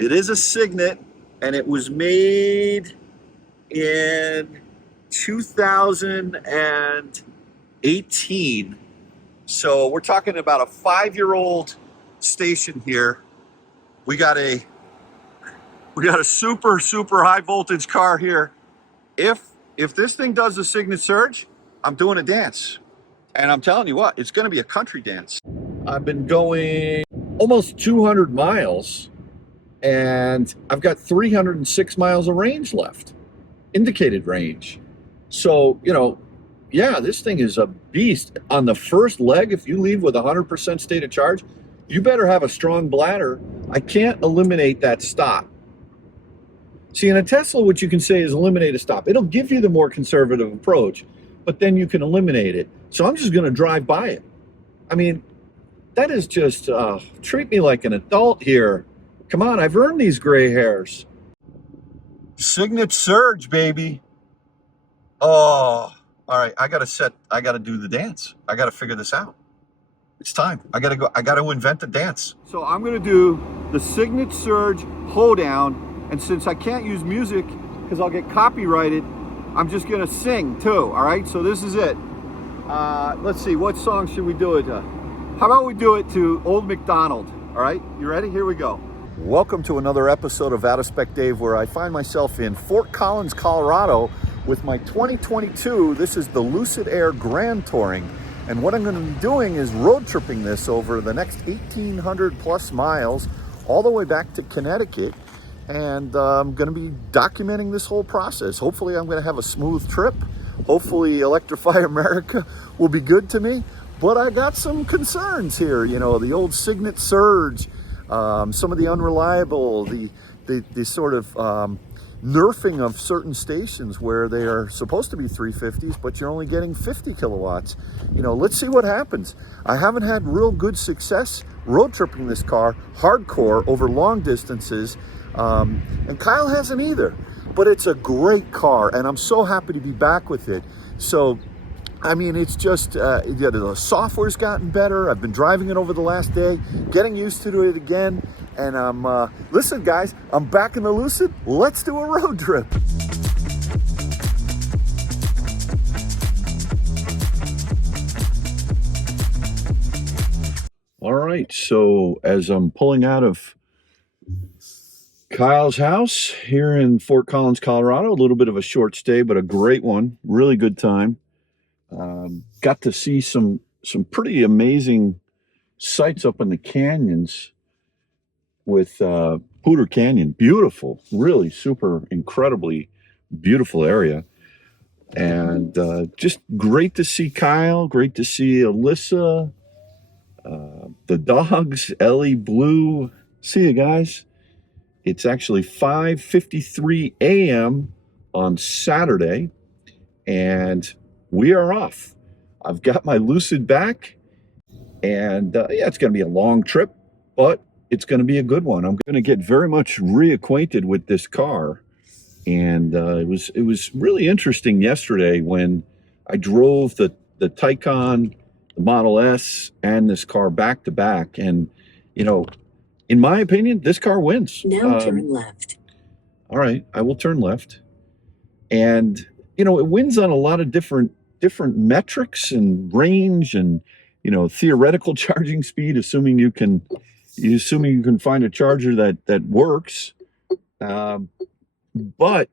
It is a Signet, and it was made in 2018. So we're talking about a 5-year-old station here. We got a super high voltage car here. If this thing does the Signet Surge, I'm doing a dance. And I'm telling you what, it's going to be a country dance. I've been going almost 200 miles, and I've got 306 miles of range left, indicated range. So, you know, yeah, this thing is a beast. On the first leg, if you leave with 100% state of charge, you better have a strong bladder. I can't eliminate that stop. See, in a Tesla, what you can say is eliminate a stop. It'll give you the more conservative approach, but then you can eliminate it. So I'm just going to drive by it. I mean, that is just, treat me like an adult here. Come on, I've earned these gray hairs. Signet Surge, baby. Oh, all right, I got to do the dance. I got to figure this out. It's time. I got to invent a dance. So I'm going to do the Signet Surge hoedown. And since I can't use music because I'll get copyrighted, I'm just going to sing too, all right? So this is it. Let's see, what song should we do it to? How about we do it to Old MacDonald, all right? You ready? Here we go. Welcome to another episode of Out of Spec Dave, where I find myself in Fort Collins, Colorado with my 2022. This is the Lucid Air Grand Touring. And what I'm going to be doing is road tripping this over the next 1,800 plus miles all the way back to Connecticut. And I'm going to be documenting this whole process. Hopefully I'm going to have a smooth trip. Hopefully Electrify America will be good to me. But I got some concerns here. You know, the old Signet Surge, some of the unreliable, the sort of nerfing of certain stations where they are supposed to be 350s, but you're only getting 50 kilowatts. You know, let's see what happens. I haven't had real good success road tripping this car hardcore over long distances. And Kyle hasn't either, but it's a great car and I'm so happy to be back with it. So, I mean, it's just, the software's gotten better. I've been driving it over the last day, getting used to it again. And listen guys, I'm back in the Lucid. Let's do a road trip. All right, so as I'm pulling out of Kyle's house here in Fort Collins, Colorado. A little bit of a short stay, but a great one. Really good time. Got to see some pretty amazing sights up in the canyons with Poudre Canyon. Beautiful, really super, incredibly beautiful area. And just great to see Kyle. Great to see Alyssa, the dogs, Ellie, Blue. See you guys. It's actually 5:53 a.m. on Saturday, and we are off. I've got my Lucid back, and yeah, it's going to be a long trip, but it's going to be a good one. I'm going to get very much reacquainted with this car, and it was really interesting yesterday when I drove the Taycan, the Model S, and this car back to back, and you know, in my opinion, this car wins. Now turn left. All right, I will turn left. And, you know, it wins on a lot of different metrics and range and, you know, theoretical charging speed, assuming you can find a charger that works. But,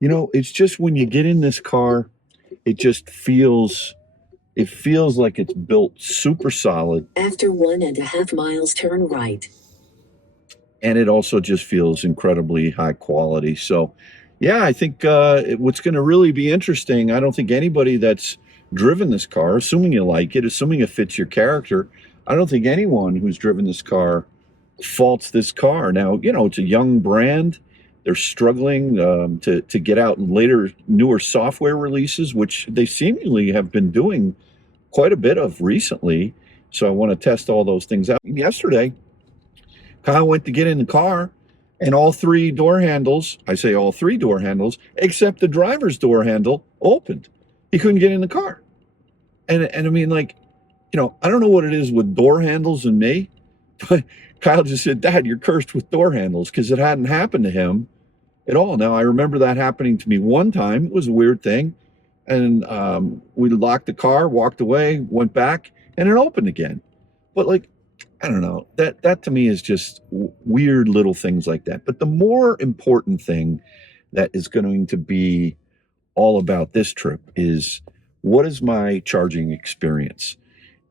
you know, it's just when you get in this car, it feels like it's built super solid. After 1.5 miles, turn right. And it also just feels incredibly high quality. So, yeah, I think what's going to really be interesting, I don't think anybody that's driven this car, assuming you like it, assuming it fits your character, I don't think anyone who's driven this car faults this car. Now, you know, it's a young brand. They're struggling to get out later, newer software releases, which they seemingly have been doing quite a bit of recently. So I want to test all those things out. Yesterday, Kyle went to get in the car, and all three door handles, I say all three door handles, except the driver's door handle opened. He couldn't get in the car. And I mean, like, you know, I don't know what it is with door handles and me, but Kyle just said, Dad, you're cursed with door handles, because it hadn't happened to him at all. Now, I remember that happening to me one time. It was a weird thing. And we locked the car, walked away, went back, and it opened again. But like, I don't know, that to me is just weird little things like that. But the more important thing that is going to be all about this trip is, what is my charging experience?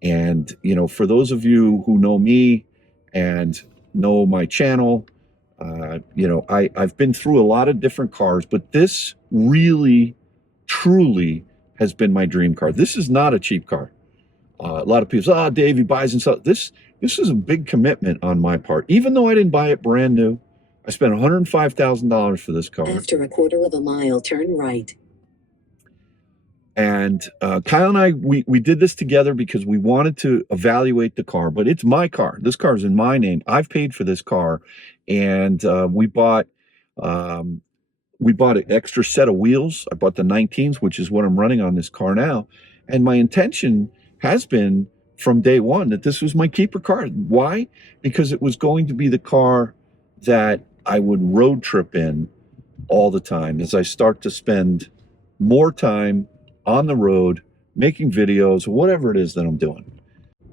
And, you know, for those of you who know me and know my channel, you know, I've been through a lot of different cars, but this really, truly has been my dream car. This is not a cheap car. A lot of people say, oh, Dave, he buys and sells. This is a big commitment on my part. Even though I didn't buy it brand new, I spent $105,000 for this car. After a quarter of a mile, turn right. And Kyle and I, we did this together because we wanted to evaluate the car, but it's my car. This car is in my name. I've paid for this car. And we bought an extra set of wheels. I bought the 19s, which is what I'm running on this car now. And my intention has been from day one that this was my keeper car. Why? Because it was going to be the car that I would road trip in all the time as I start to spend more time on the road, making videos, whatever it is that I'm doing.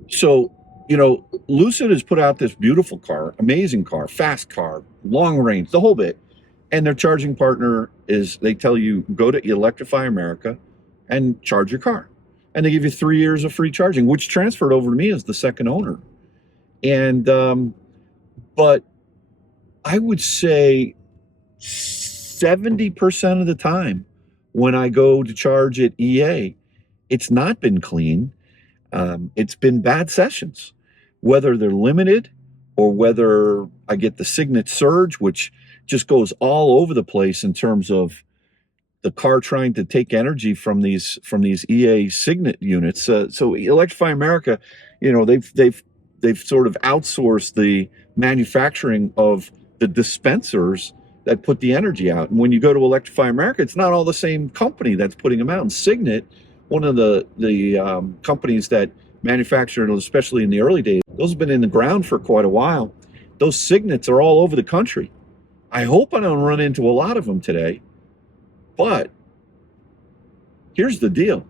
So, you know, Lucid has put out this beautiful car, amazing car, fast car, long range, the whole bit. And their charging partner is, they tell you, go to Electrify America and charge your car. And they give you 3 years of free charging, which transferred over to me as the second owner. And, but I would say 70% of the time when I go to charge at EA, it's not been clean. It's been bad sessions, whether they're limited or whether I get the Signet surge, which just goes all over the place in terms of the car trying to take energy from these EA Signet units. So Electrify America, you know, they've sort of outsourced the manufacturing of the dispensers that put the energy out. And when you go to Electrify America, it's not all the same company that's putting them out. And Signet, one of the companies that manufactured, especially in the early days, those have been in the ground for quite a while. Those Signets are all over the country. I hope I don't run into a lot of them today. But here's the deal.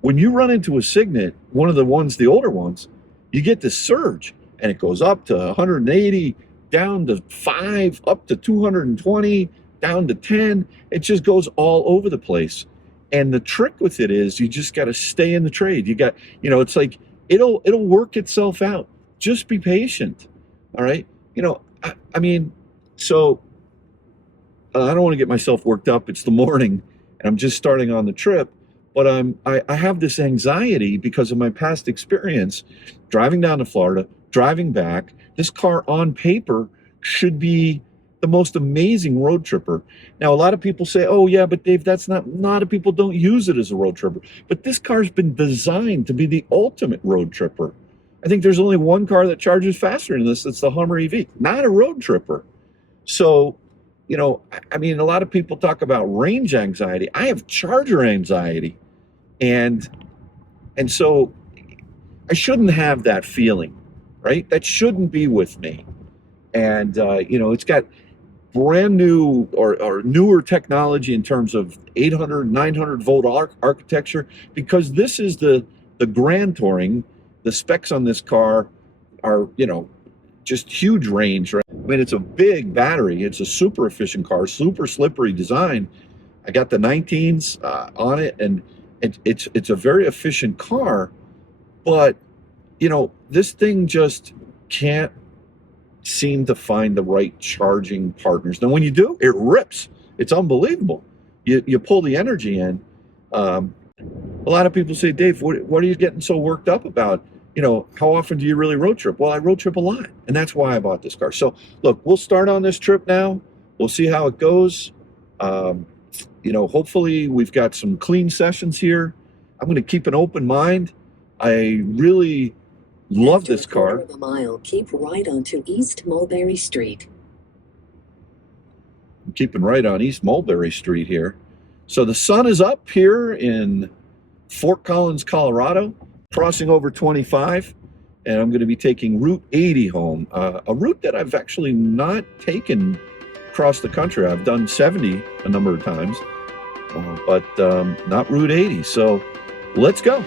When you run into a Signet, one of the ones, the older ones, you get this surge and it goes up to 180, down to 5, up to 220, down to 10. It just goes all over the place. And the trick with it is you just got to stay in the trade. You got, you know, it's like, it'll work itself out. Just be patient. All right. You know, I mean, so I don't want to get myself worked up. It's the morning and I'm just starting on the trip, but I have this anxiety because of my past experience driving down to Florida, driving back. This car on paper should be the most amazing road tripper. Now, a lot of people say, oh yeah, but Dave, that's not, a lot of people don't use it as a road tripper, but this car's been designed to be the ultimate road tripper. I think there's only one car that charges faster than this. It's the Hummer EV, not a road tripper. So, you know, I mean, a lot of people talk about range anxiety. I have charger anxiety. And so I shouldn't have that feeling, right? That shouldn't be with me. And, you know, it's got brand new or newer technology in terms of 800, 900 volt architecture, because this is the Grand Touring. The specs on this car are, you know, just huge range, right? I mean, it's a big battery. It's a super efficient car, super slippery design. I got the 19s on it, and it's a very efficient car. But, you know, this thing just can't seem to find the right charging partners. Now, when you do, it rips. It's unbelievable. You pull the energy in. A lot of people say, Dave, what are you getting so worked up about? You know, how often do you really road trip? Well, I road trip a lot, and that's why I bought this car. So, look, we'll start on this trip now. We'll see how it goes. You know, hopefully we've got some clean sessions here. I'm going to keep an open mind. I really love this car. After a quarter of a mile, keep right onto East Mulberry Street. I'm keeping right on East Mulberry Street here. So the sun is up here in Fort Collins, Colorado, crossing over 25. and I'm going to be taking Route 80 home, a route that I've actually not taken across the country. I've done 70 a number of times, but not Route 80. So let's go.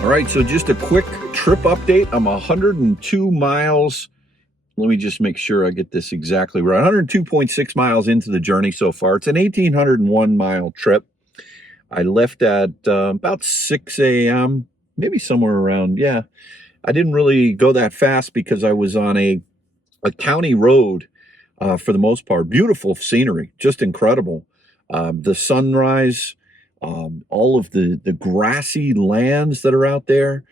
All right, so just a quick trip update. I'm 102 miles. Let me just make sure I get this exactly right. 102.6 miles into the journey so far. It's an 1,801 mile trip. I left at about 6 a.m., maybe somewhere around, yeah. I didn't really go that fast because I was on a county road for the most part. Beautiful scenery, just incredible. The sunrise, all of the grassy lands that are out there.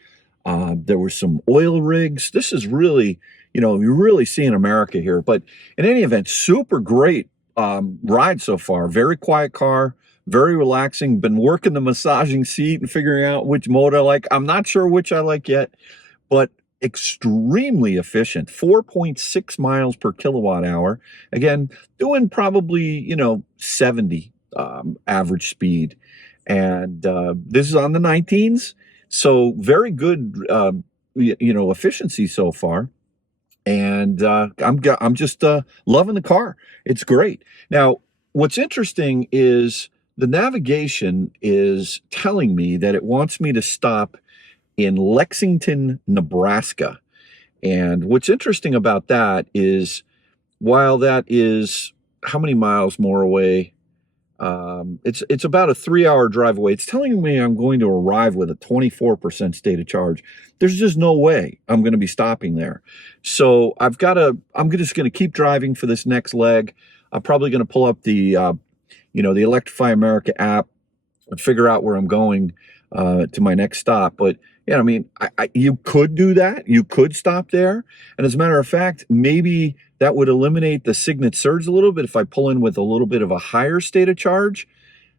There were some oil rigs. This is really, you're really seeing America here. But in any event, super great ride so far. Very quiet car, very relaxing. Been working the massaging seat and figuring out which mode I like. I'm not sure which I like yet, but extremely efficient. 4.6 miles per kilowatt hour. Again, doing probably, 70 average speed. And this is on the 19s. So very good, efficiency so far. And I'm just loving the car. It's great. Now, what's interesting is the navigation is telling me that it wants me to stop in Lexington, Nebraska. And what's interesting about that is, while that is how many miles more away? It's about a 3-hour drive away. It's telling me I'm going to arrive with a 24% state of charge. There's just no way I'm going to be stopping there. So I'm just going to keep driving for this next leg. I'm probably going to pull up the Electrify America app and figure out where I'm going to my next stop. But yeah, I mean, you could do that. You could stop there. And as a matter of fact, maybe that would eliminate the Signet surge a little bit if I pull in with a little bit of a higher state of charge.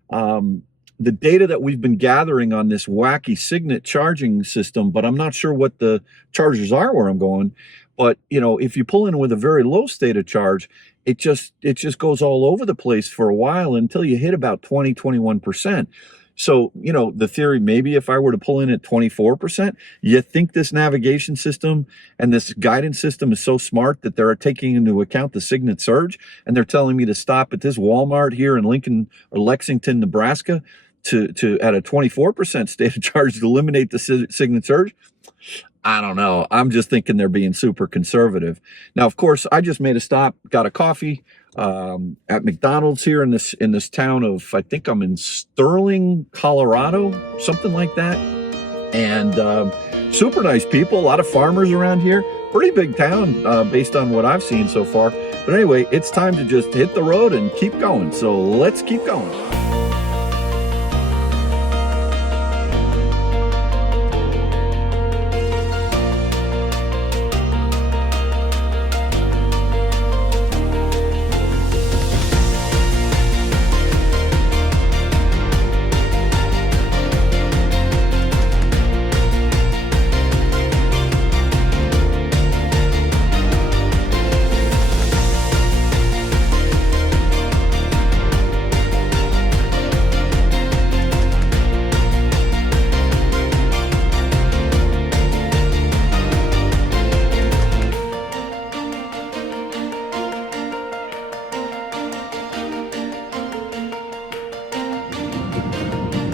The data that we've been gathering on this wacky Signet charging system, but I'm not sure what the chargers are where I'm going. But, if you pull in with a very low state of charge, it just goes all over the place for a while until you hit about 20, 21%. So, the theory, maybe if I were to pull in at 24%, you think this navigation system and this guidance system is so smart that they're taking into account the Signet surge, and they're telling me to stop at this Walmart here in Lincoln or Lexington, Nebraska to at a 24% state of charge to eliminate the Signet surge? I don't know. I'm just thinking they're being super conservative. Now, of course, I just made a stop, got a coffee at McDonald's here in this town of, I think I'm in Sterling, Colorado, something like that. And super nice people, a lot of farmers around here. Pretty big town based on what I've seen so far. But anyway, it's time to just hit the road and keep going. So let's keep going.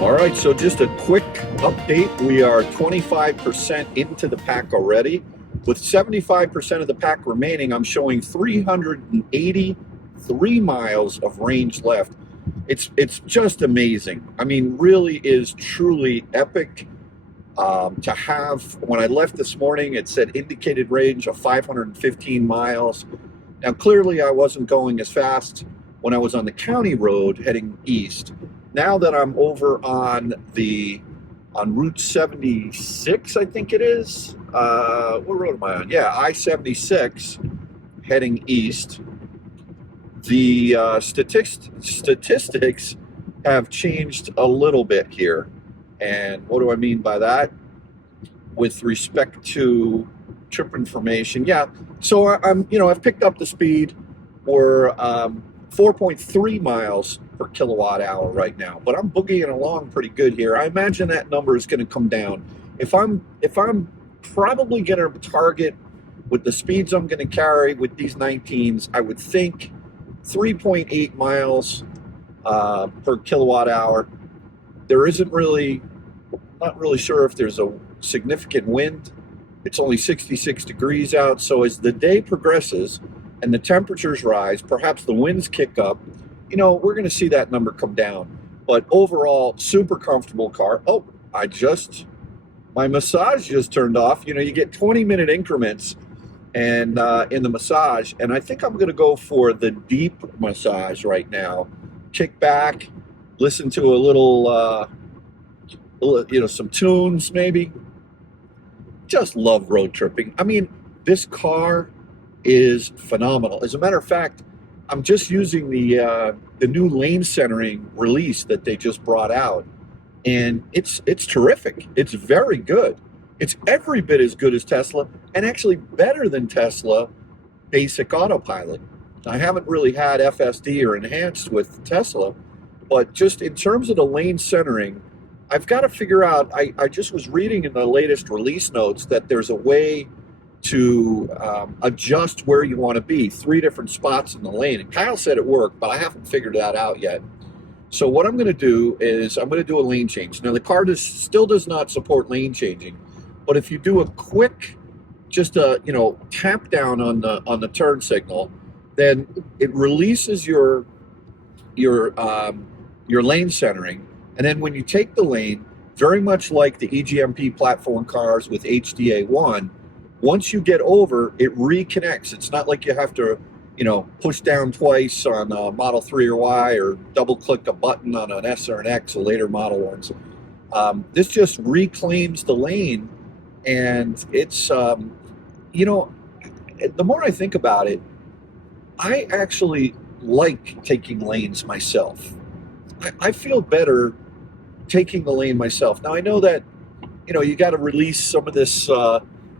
All right, so just a quick update. We are 25% into the pack already. With 75% of the pack remaining, I'm showing 383 miles of range left. It's just amazing. I mean, really is truly epic To have, when I left this morning, it said indicated range of 515 miles. Now, clearly I wasn't going as fast when I was on the county road heading east. Now that I'm over on Route 76, I think it is. What road am I on? Yeah, I-76 heading east. The statistics have changed a little bit here. And what do I mean by that? With respect to trip information, yeah. So I've picked up the speed. We're 4.3 miles per kilowatt hour right now, but I'm boogieing along pretty good here. I imagine that number is going to come down. If I'm probably going to target with the speeds I'm going to carry with these 19s, I would think 3.8 miles per kilowatt hour. There isn't really, not really sure if there's a significant wind. It's only 66 degrees out, so as the day progresses and the temperatures rise, perhaps the winds kick up, we're going to see that number come down. But overall, super comfortable car. Oh, my massage just turned off. You get 20-minute increments and in the massage, and I think I'm going to go for the deep massage right now. Kick back, listen to a little, some tunes maybe. Just love road tripping. I mean, this car is phenomenal. As a matter of fact, I'm just using the new lane centering release that they just brought out, and it's terrific. It's very good. It's every bit as good as Tesla, and actually better than Tesla basic autopilot. I haven't really had FSD or enhanced with Tesla, but just in terms of the lane centering, I've got to figure out, I just was reading in the latest release notes that there's a way to adjust where you want to be, 3 different spots in the lane. And Kyle said it worked, but I haven't figured that out yet. So what I'm going to do is I'm going to do a lane change. Now the car still does not support lane changing, but if you do a quick, just a tap down on the turn signal, then it releases your lane centering. And then when you take the lane, very much like the EGMP platform cars with HDA1, once you get over, it reconnects. It's not like you have to, push down twice on a Model 3 or Y or double click a button on an S or an X, or later model ones. This just reclaims the lane, and it's, the more I think about it, I actually like taking lanes myself. I feel better taking the lane myself. Now I know that, you got to release some of this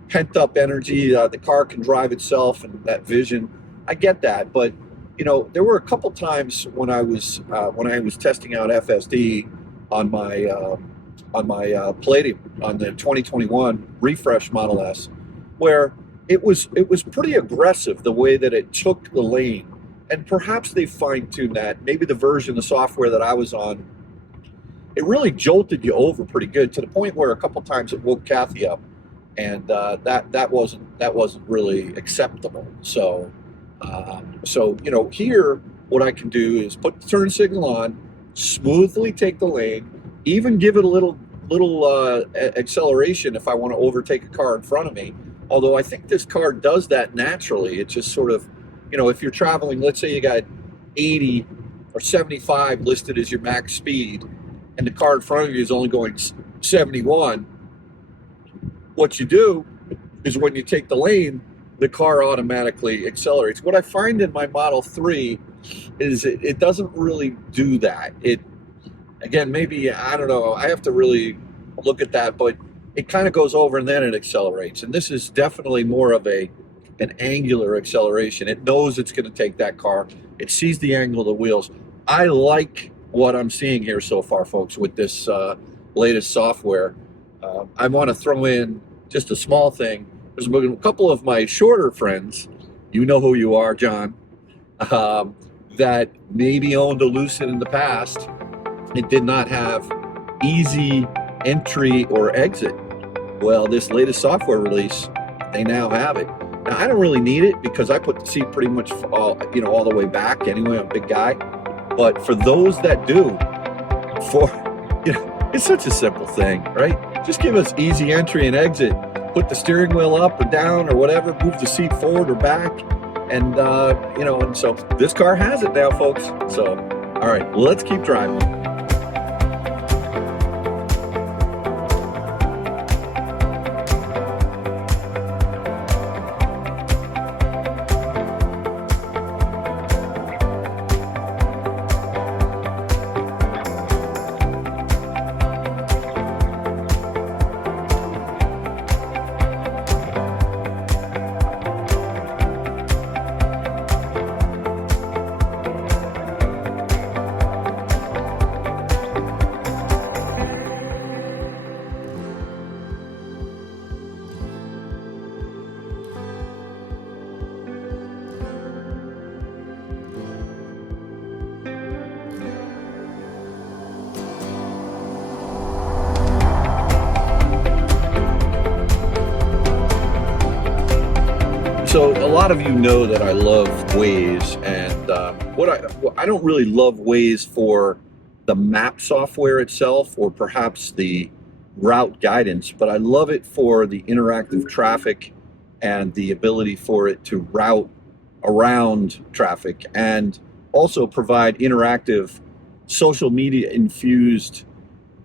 pent up energy. The car can drive itself, and that vision. I get that, but there were a couple times when I was testing out FSD on my Palladium, on the 2021 refresh Model S, where it was pretty aggressive the way that it took the lane. And perhaps they fine-tuned that. Maybe the version of software that I was on, it really jolted you over pretty good, to the point where a couple times it woke Kathy up, and that wasn't really acceptable. So here what I can do is put the turn signal on, smoothly take the lane, even give it a little acceleration if I want to overtake a car in front of me. Although I think this car does that naturally. It just sort of, if you're traveling, let's say you got 80 or 75 listed as your max speed, and the car in front of you is only going 71, what you do is when you take the lane, the car automatically accelerates. What I find in my Model 3 is it doesn't really do that. Again, maybe, I don't know, I have to really look at that, but it kind of goes over and then it accelerates. And this is definitely more of an angular acceleration. It knows it's going to take that car. It sees the angle of the wheels. I like what I'm seeing here so far, folks, with this latest software. I want to throw in just a small thing. There's a couple of my shorter friends, you know who you are, John, that maybe owned a Lucid in the past. It did not have easy entry or exit. Well, this latest software release, they now have it. Now, I don't really need it because I put the seat pretty much all the way back anyway. I'm a big guy. But for those that do, It's such a simple thing, right? Just give us easy entry and exit. Put the steering wheel up or down or whatever, move the seat forward or back. And, and so this car has it now, folks. So, all right, let's keep driving. So a lot of you know that I love Waze, and I don't really love Waze for the map software itself, or perhaps the route guidance, but I love it for the interactive traffic and the ability for it to route around traffic, and also provide interactive social media infused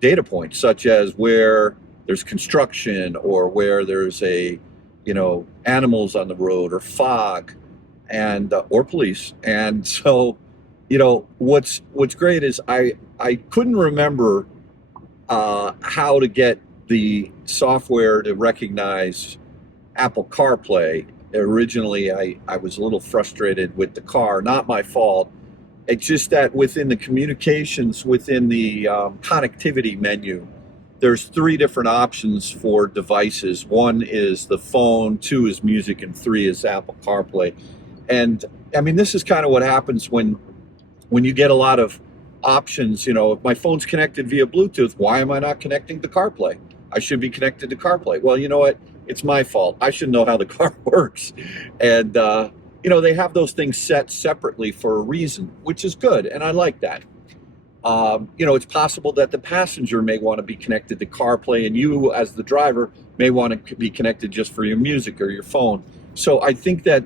data points, such as where there's construction or where there's animals on the road or fog, and or police. And so, what's great is I couldn't remember how to get the software to recognize Apple CarPlay. Originally, I was a little frustrated with the car, not my fault. It's just that within the communications, within the connectivity menu, there's 3 different options for devices. 1 is the phone, 2 is music, and 3 is Apple CarPlay. And I mean, this is kind of what happens when you get a lot of options. If my phone's connected via Bluetooth, why am I not connecting to CarPlay? I should be connected to CarPlay. Well, you know what? It's my fault. I should know how the car works. And, they have those things set separately for a reason, which is good. And I like that. It's possible that the passenger may want to be connected to CarPlay, and you as the driver may want to be connected just for your music or your phone. So I think that,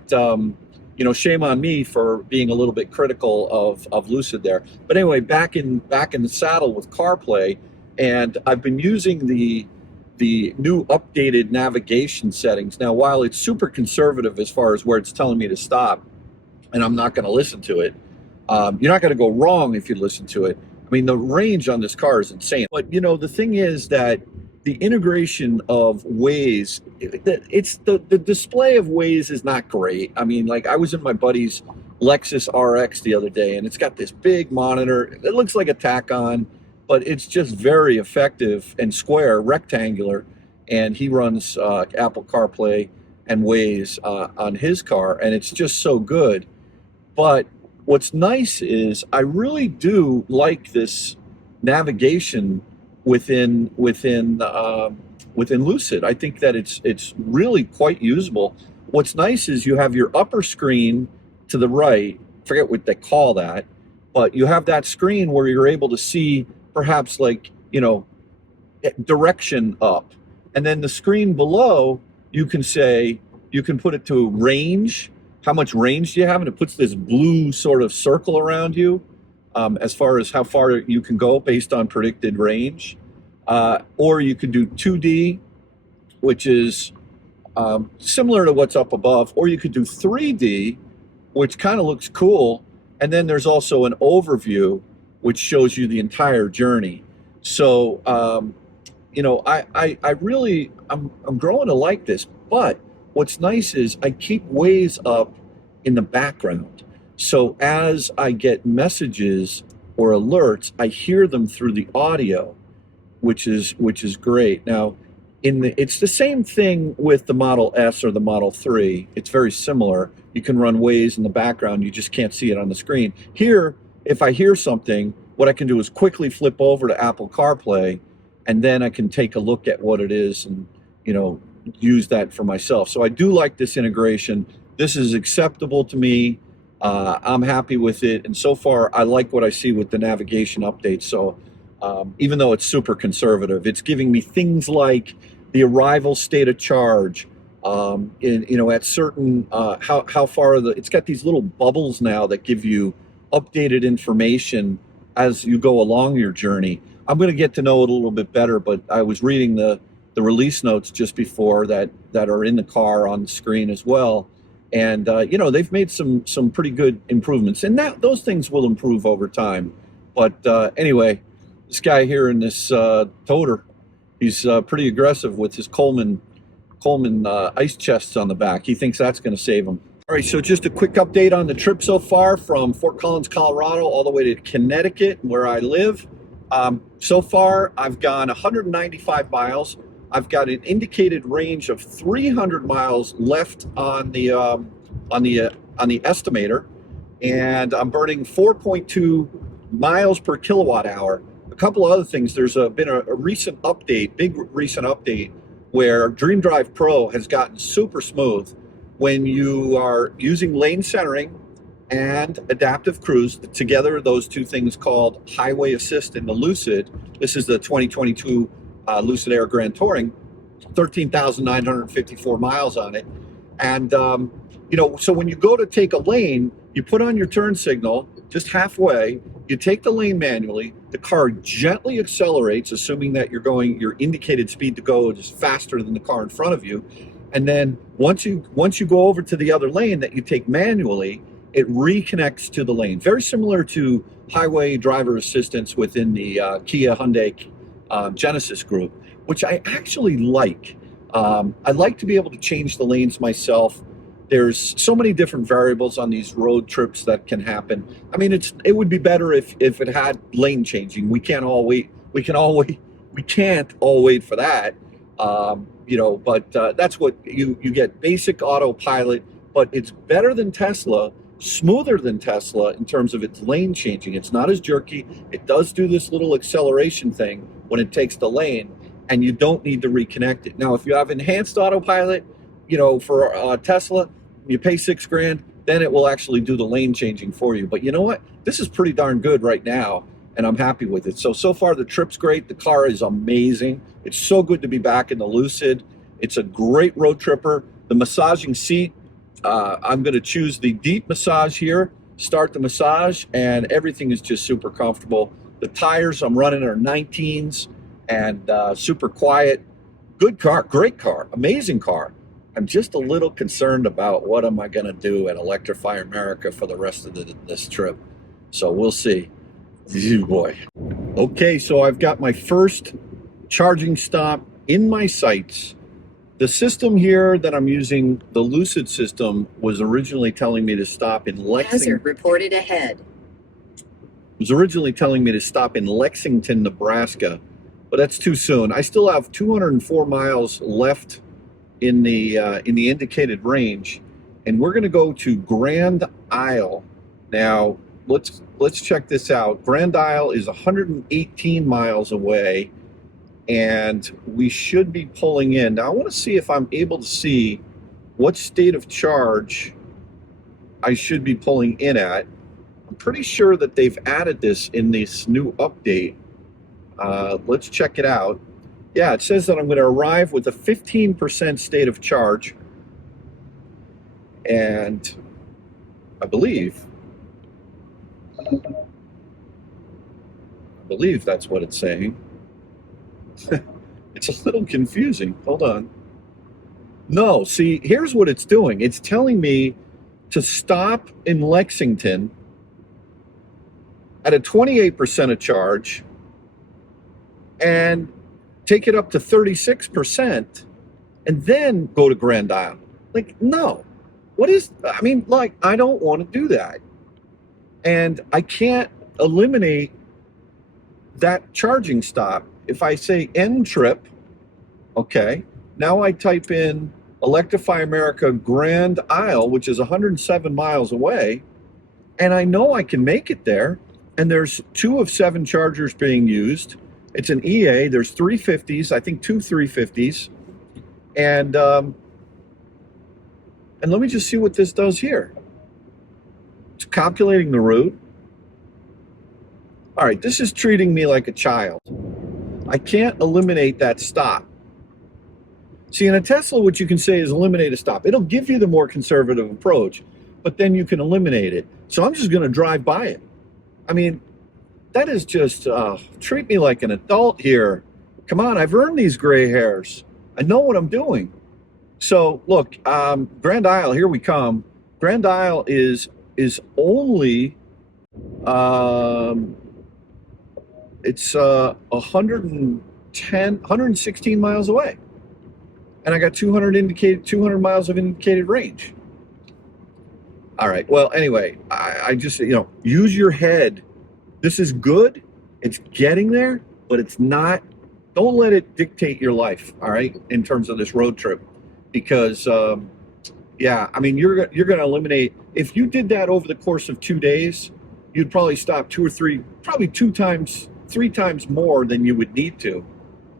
shame on me for being a little bit critical of Lucid there. But anyway, back in the saddle with CarPlay, and I've been using the new updated navigation settings. Now, while it's super conservative as far as where it's telling me to stop, and I'm not going to listen to it, you're not going to go wrong if you listen to it. I mean, the range on this car is insane. But, the thing is that the integration of Waze, the display of Waze is not great. I mean, like, I was in my buddy's Lexus RX the other day, and it's got this big monitor. It looks like a tack-on, but it's just very effective and square, rectangular. And he runs Apple CarPlay and Waze on his car, and it's just so good. But what's nice is I really do like this navigation within Lucid. I think that it's really quite usable. What's nice is you have your upper screen to the right, forget what they call that, but you have that screen where you're able to see perhaps direction up. And then the screen below, you can put it to range. How much range do you have? And it puts this blue sort of circle around you as far as how far you can go based on predicted range. Or you could do 2D, which is similar to what's up above. Or you could do 3D, which kind of looks cool. And then there's also an overview, which shows you the entire journey. So, I'm growing to like this. But what's nice is I keep Waze up in the background. So as I get messages or alerts, I hear them through the audio, which is great. Now, it's the same thing with the Model S or the Model 3. It's very similar. You can run Waze in the background. You just can't see it on the screen. Here, if I hear something, what I can do is quickly flip over to Apple CarPlay, and then I can take a look at what it is and, use that for myself. So I do like this integration. This is acceptable to me. I'm happy with it. And so far, I like what I see with the navigation updates. So even though it's super conservative. It's giving me things like the arrival state of charge, at certain how far it's got these little bubbles now that give you updated information as you go along your journey. I'm going to get to know it a little bit better, but I was reading the release notes just before that are in the car on the screen as well. And they've made some pretty good improvements, and those things will improve over time. But anyway, this guy here in this toter, he's pretty aggressive with his Coleman ice chests on the back. He thinks that's going to save him. All right, so just a quick update on the trip so far from Fort Collins, Colorado, all the way to Connecticut, where I live. So far, I've gone 195 miles. I've got an indicated range of 300 miles left on the estimator, and I'm burning 4.2 miles per kilowatt hour. A couple of other things. There's been a recent update, big recent update, where Dream Drive Pro has gotten super smooth when you are using lane centering and adaptive cruise. Together, those two things called highway assist in the Lucid. This is the 2022 Lucid Air Grand Touring, 13,954 miles on it. And, so when you go to take a lane, you put on your turn signal just halfway, you take the lane manually, the car gently accelerates, assuming that your indicated speed to go is faster than the car in front of you. And then once you go over to the other lane that you take manually, it reconnects to the lane. Very similar to highway driver assistance within the Kia Hyundai Genesis group, which I actually like. I like to be able to change the lanes myself. There's so many different variables on these road trips that can happen. I mean, it would be better if it had lane changing. We can't all wait. We can't all wait for that. But that's what you get: basic autopilot. But it's better than Tesla, smoother than Tesla in terms of its lane changing. It's not as jerky. It does do this little acceleration thing when it takes the lane, and you don't need to reconnect it. Now, if you have enhanced autopilot, for Tesla, you pay $6,000, then it will actually do the lane changing for you. But you know what? This is pretty darn good right now, and I'm happy with it. So far the trip's great. The car is amazing. It's so good to be back in the Lucid. It's a great road tripper. The massaging seat, I'm going to choose the deep massage here, start the massage, and everything is just super comfortable. The tires I'm running are 19s and super quiet. Good car, great car, amazing car. I'm just a little concerned about what am I going to do at Electrify America for the rest of this trip. So we'll see. Oh boy. Okay, so I've got my first charging stop in my sights. The system here that I'm using, the Lucid system, was originally telling me to stop in Lexington. Hazard reported ahead. Was originally telling me to stop in Lexington, Nebraska, but that's too soon. I still have 204 miles left in the indicated range, and we're going to go to Grand Isle. Now let's check this out. Grand Isle is 118 miles away, and we should be pulling in. Now I want to see if I'm able to see what state of charge I should be pulling in at. I'm pretty sure that they've added this in this new update. Let's check it out. Yeah, it says that I'm going to arrive with a 15% state of charge, and I believe that's what it's saying. It's a little confusing. Hold on. No, see, here's what it's doing. It's telling me to stop in Lexington at a 28% of charge and take it up to 36% and then go to Grand Isle. Like, no. I don't want to do that. And I can't eliminate that charging stop. If I say end trip, okay, now I type in Electrify America Grand Isle, which is 107 miles away, and I know I can make it there, and there's 2 of 7 chargers being used. It's an EA. There's 350s, I think 2 350s. And let me just see what this does here. It's calculating the route. All right, this is treating me like a child. I can't eliminate that stop. See, in a Tesla, what you can say is eliminate a stop. It'll give you the more conservative approach, but then you can eliminate it. So I'm just going to drive by it. I mean, that is just, treat me like an adult here. Come on, I've earned these gray hairs. I know what I'm doing. So look, Grand Isle, here we come. Grand Isle is only, it's 116 miles away. And I got 200 miles of indicated range. All right, well, anyway, I just, use your head. This is good. It's getting there, but it's not. Don't let it dictate your life, all right, in terms of this road trip. Because, yeah, I mean, you're going to eliminate. If you did that over the course of 2 days, you'd probably stop probably 3 times more than you would need to.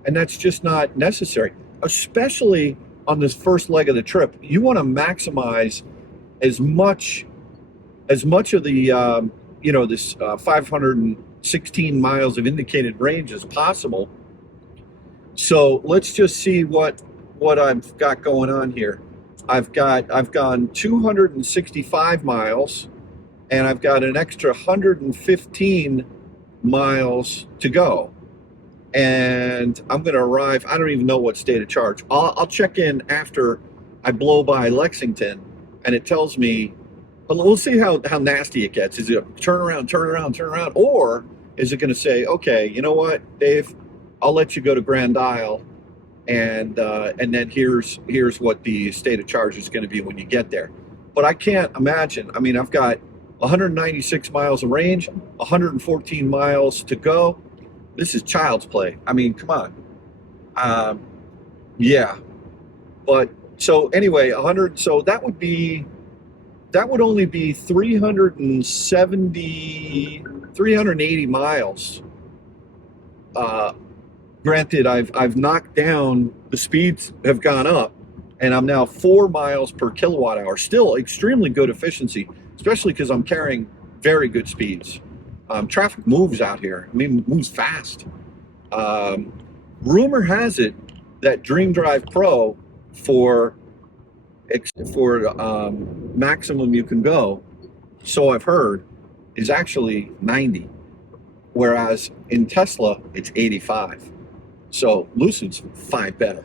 And that's just not necessary, especially on this first leg of the trip. You want to maximize as much of the, this 516 miles of indicated range as possible. So let's just see what I've got going on here. I've gone 265 miles, and I've got an extra 115 miles to go. And I'm going to arrive. I don't even know what state of charge. I'll check in after I blow by Lexington, and it tells me. We'll see how nasty it gets. Is it turn around, or is it going to say, okay, you know what, Dave, I'll let you go to Grand Isle, and then here's what the state of charge is going to be when you get there. But I can't imagine. I mean, I've got 196 miles of range, 114 miles to go. This is child's play. I mean, come on. Yeah. But so anyway, 100. So that would only be 380 miles. Granted, I've knocked down, the speeds have gone up, and I'm now 4 miles per kilowatt hour. Still extremely good efficiency, especially because I'm carrying very good speeds. Traffic moves out here. I mean, moves fast. Rumor has it that Dream Drive Pro for maximum you can go, so I've heard, is actually 90, whereas in Tesla it's 85. So Lucid's 5 better.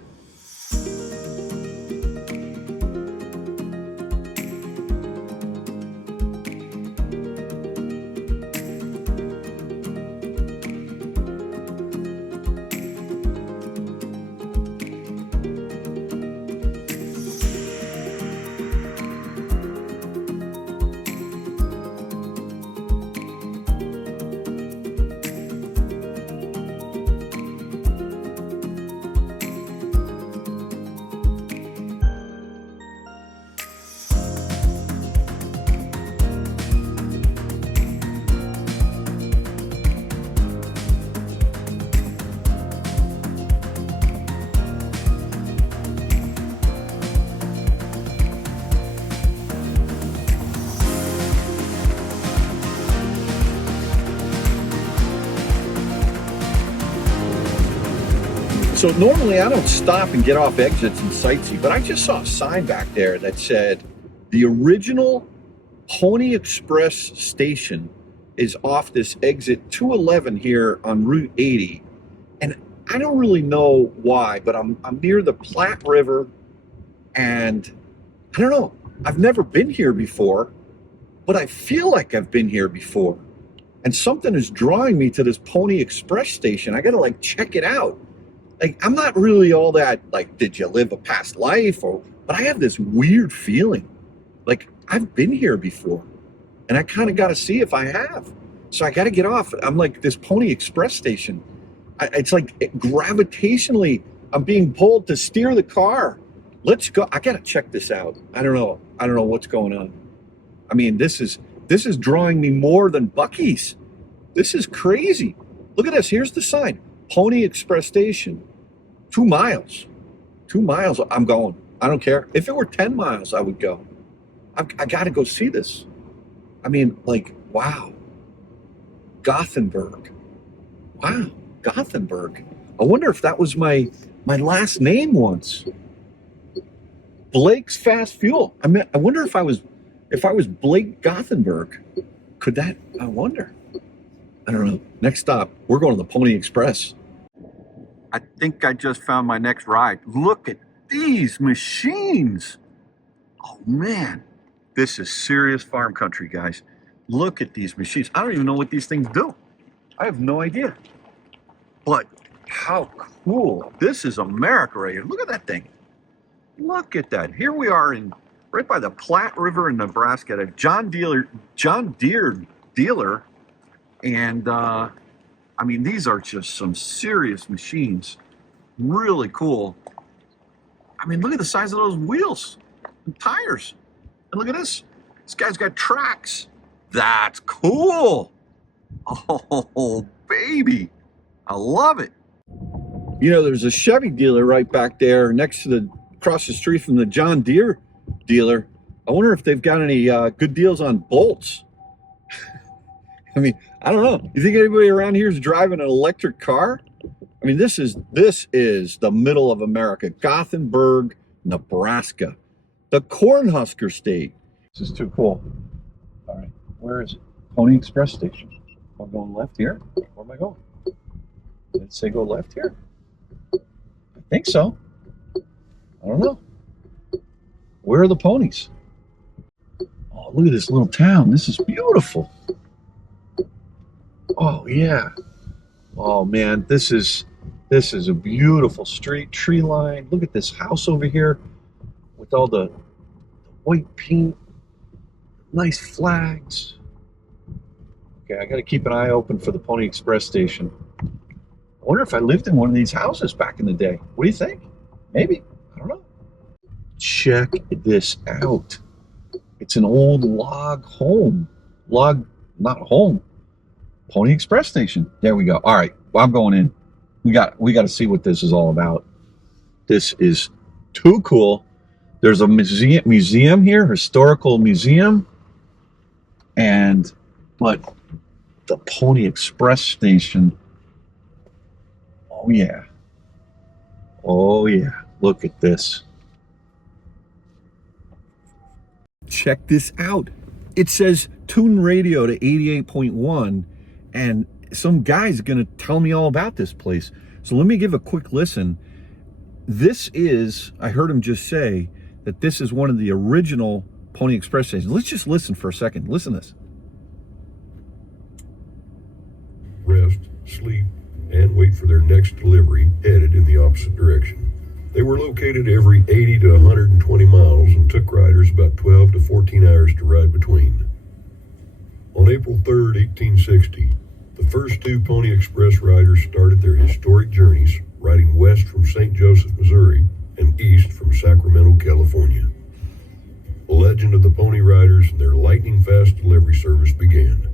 So normally I don't stop and get off exits and sightsee, but I just saw a sign back there that said the original Pony Express station is off this exit 211 here on Route 80. And I don't really know why, but I'm near the Platte River, and I don't know, I've never been here before, but I feel like I've been here before. And something is drawing me to this Pony Express station. I gotta check it out. I'm not really all that, did you live a past life? But I have this weird feeling, I've been here before. And I kind of got to see if I have. So I got to get off. I'm this Pony Express station. It's gravitationally, I'm being pulled to steer the car. Let's go. I got to check this out. I don't know what's going on. I mean, this is drawing me more than Buc-ee's. This is crazy. Look at this. Here's the sign. Pony Express station. 2 miles. 2 miles. I'm going. I don't care. If it were 10 miles, I would go. I got to go see this. I mean, wow. Gothenburg. Wow, Gothenburg. I wonder if that was my last name once. Blake's Fast Fuel. I wonder if I was Blake Gothenburg. Could that? I wonder. I don't know. Next stop, we're going to the Pony Express. I think I just found my next ride. Look at these machines. Oh man, this is serious farm country, guys. Look at these machines. I don't even know what these things do. I have no idea. But how cool. This is America right here. Look at that thing. Look at that. Here we are right by the Platte River in Nebraska at a John Deere dealer. And I mean, these are just some serious machines. Really cool. I mean, look at the size of those wheels and tires. And look at this. This guy's got tracks. That's cool. Oh, baby. I love it. You know, there's a Chevy dealer right back there across the street from the John Deere dealer. I wonder if they've got any good deals on bolts. I mean, I don't know. You think anybody around here is driving an electric car? I mean, this is the middle of America. Gothenburg, Nebraska. The Cornhusker State. This is too cool. All right, where is it? Pony Express Station. Am I going left here? Where am I going? Did it say go left here? I think so. I don't know. Where are the ponies? Oh, look at this little town. This is beautiful. Oh yeah. Oh man, this is a beautiful street, tree line. Look at this house over here with all the white paint, nice flags. Okay, I got to keep an eye open for the Pony Express station. I wonder if I lived in one of these houses back in the day. What do you think? Maybe. I don't know. Check this out. It's an old log home. Not home. Pony Express station. There we go. All right. Well, I'm going in. We got to see what this is all about. This is too cool. There's a museum here, historical museum. But the Pony Express station. Oh yeah. Oh yeah. Look at this. Check this out. It says tune radio to 88.1, and some guy's going to tell me all about this place. So let me give a quick listen. I heard him just say that this is one of the original Pony Express stations. Let's just listen for a second. Listen to this. Rest, sleep, and wait for their next delivery headed in the opposite direction. They were located every 80 to 120 miles and took riders about 12 to 14 hours to ride between. On April 3rd, 1860, the first two Pony Express riders started their historic journeys riding west from St. Joseph, Missouri, and east from Sacramento, California. The legend of the Pony Riders and their lightning-fast delivery service began.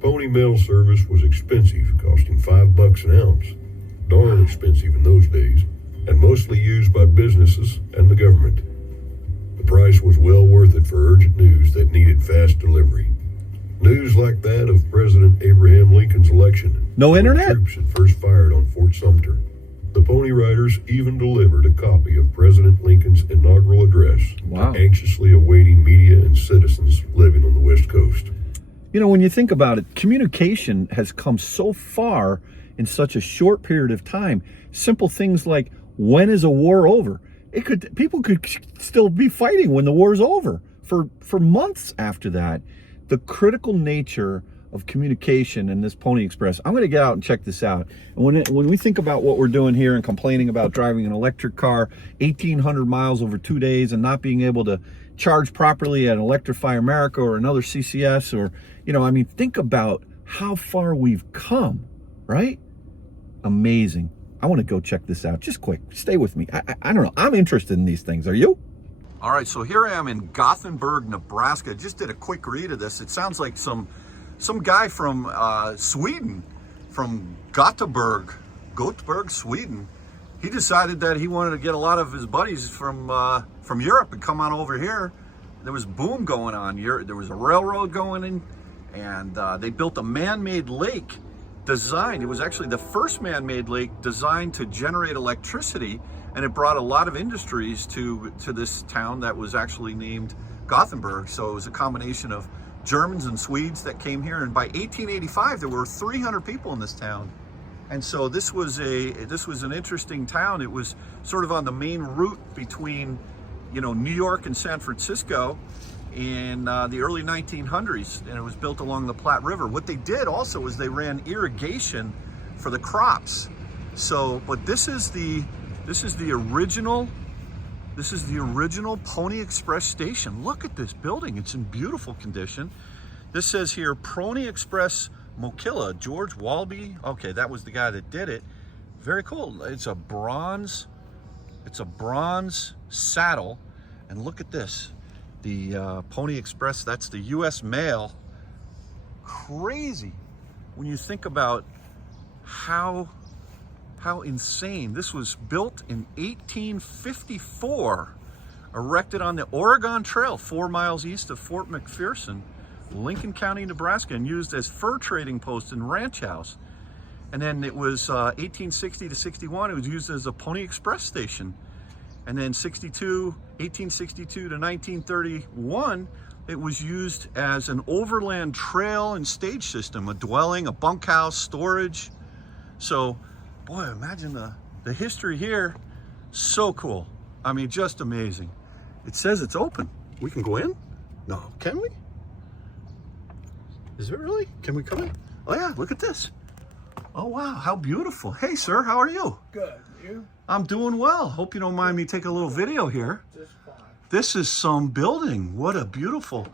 Pony mail service was expensive, costing $5 an ounce. Darn expensive in those days, and mostly used by businesses and the government. The price was well worth it for urgent news that needed fast delivery. News like that of President Abraham Lincoln's election. No internet? Troops had first fired on Fort Sumter. The Pony Riders even delivered a copy of President Lincoln's inaugural address. Wow. To anxiously awaiting media and citizens living on the West Coast. You know, when you think about it, communication has come so far in such a short period of time. Simple things like, when is a war over? People could still be fighting when the war's over for months after that. The critical nature of communication in this Pony Express. I'm going to get out and check this out. And when we think about what we're doing here and complaining about driving an electric car 1,800 miles over 2 days and not being able to charge properly at Electrify America or another CCS, or, I mean, think about how far we've come, right? Amazing. I want to go check this out. Just quick, stay with me. I don't know. I'm interested in these things. Are you? All right, so here I am in Gothenburg, Nebraska. Just did a quick read of this. It sounds like some guy from Sweden, from Gothenburg, Sweden. He decided that he wanted to get a lot of his buddies from Europe and come on over here. There was boom going on. There was a railroad going in, And they built a man-made lake designed. It was actually the first man-made lake designed to generate electricity, and it brought a lot of industries to this town that was actually named Gothenburg. So it was a combination of Germans and Swedes that came here, and by 1885 there were 300 people in this town. And so this was an interesting town. It was sort of on the main route between, you know, New York and San Francisco in the early 1900s, and it was built along the Platte River. What they did also was they ran irrigation for the crops. So, but this is the original Pony Express station. Look at this building. It's in beautiful condition. This says here, Pony Express Mokilla, George Walby. Okay, that was the guy that did it. Very cool. It's a bronze saddle. And look at this. The Pony Express, that's the U.S. Mail. Crazy when you think about how insane. This was built in 1854, erected on the Oregon Trail, 4 miles east of Fort McPherson, Lincoln County, Nebraska, and used as fur trading post and ranch house. And then it was 1860 to 61, it was used as a Pony Express station. And then 1862 to 1931, it was used as an overland trail and stage system, a dwelling, a bunkhouse, storage. So, boy, imagine the history here. So cool. I mean, just amazing. It says it's open. We can go in? No, can we? Is it really? Can we come in? Oh yeah, look at this. Oh wow, how beautiful. Hey sir, how are you? Good. You? I'm doing well. Hope you don't mind me taking a little video here. Just fine. This is some building. What a beautiful,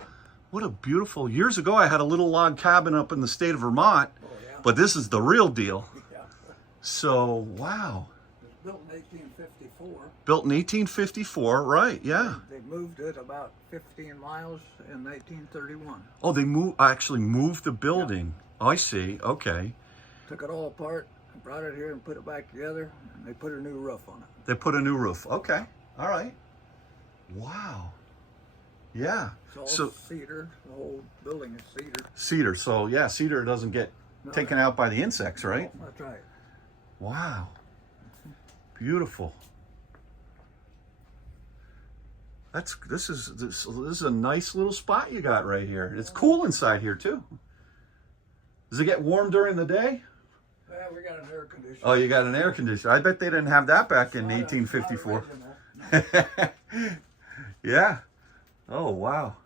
years ago I had a little log cabin up in the state of Vermont, but this is the real deal. Yeah. So, wow. It was built in 1854. Built in 1854, right, yeah. They moved it about 15 miles in 1931. Oh, they actually moved the building. Yeah. I see, okay. Took it all apart, brought it here and put it back together, and they put a new roof on it. They put a new roof, okay, all right. Wow, yeah. It's all cedar, the whole building is cedar. Cedar, so yeah, cedar doesn't get taken out by the insects, right? No, that's right. Wow, beautiful. This is a nice little spot you got right here. It's cool inside here too. Does it get warm during the day? Yeah, we got an air conditioner. Oh, you got an air conditioner. I bet they didn't have that back in 1854. Yeah. Oh, wow.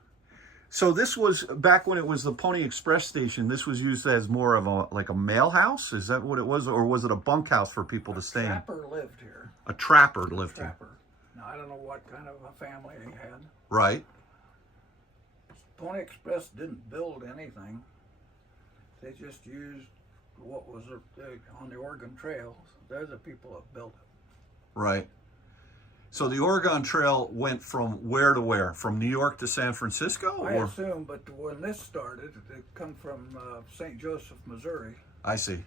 So this was back when it was the Pony Express station. This was used as more of a mail house. Is that what it was, or was it a bunkhouse for people to stay in? A trapper lived here. A trapper lived here. Now I don't know what kind of a family he had. Right. Pony Express didn't build anything. They just used what was on the Oregon Trail. They're the people that built it. Right. So the Oregon Trail went from where to where? From New York to San Francisco? I assume, but when this started, it come from St. Joseph, Missouri. I see.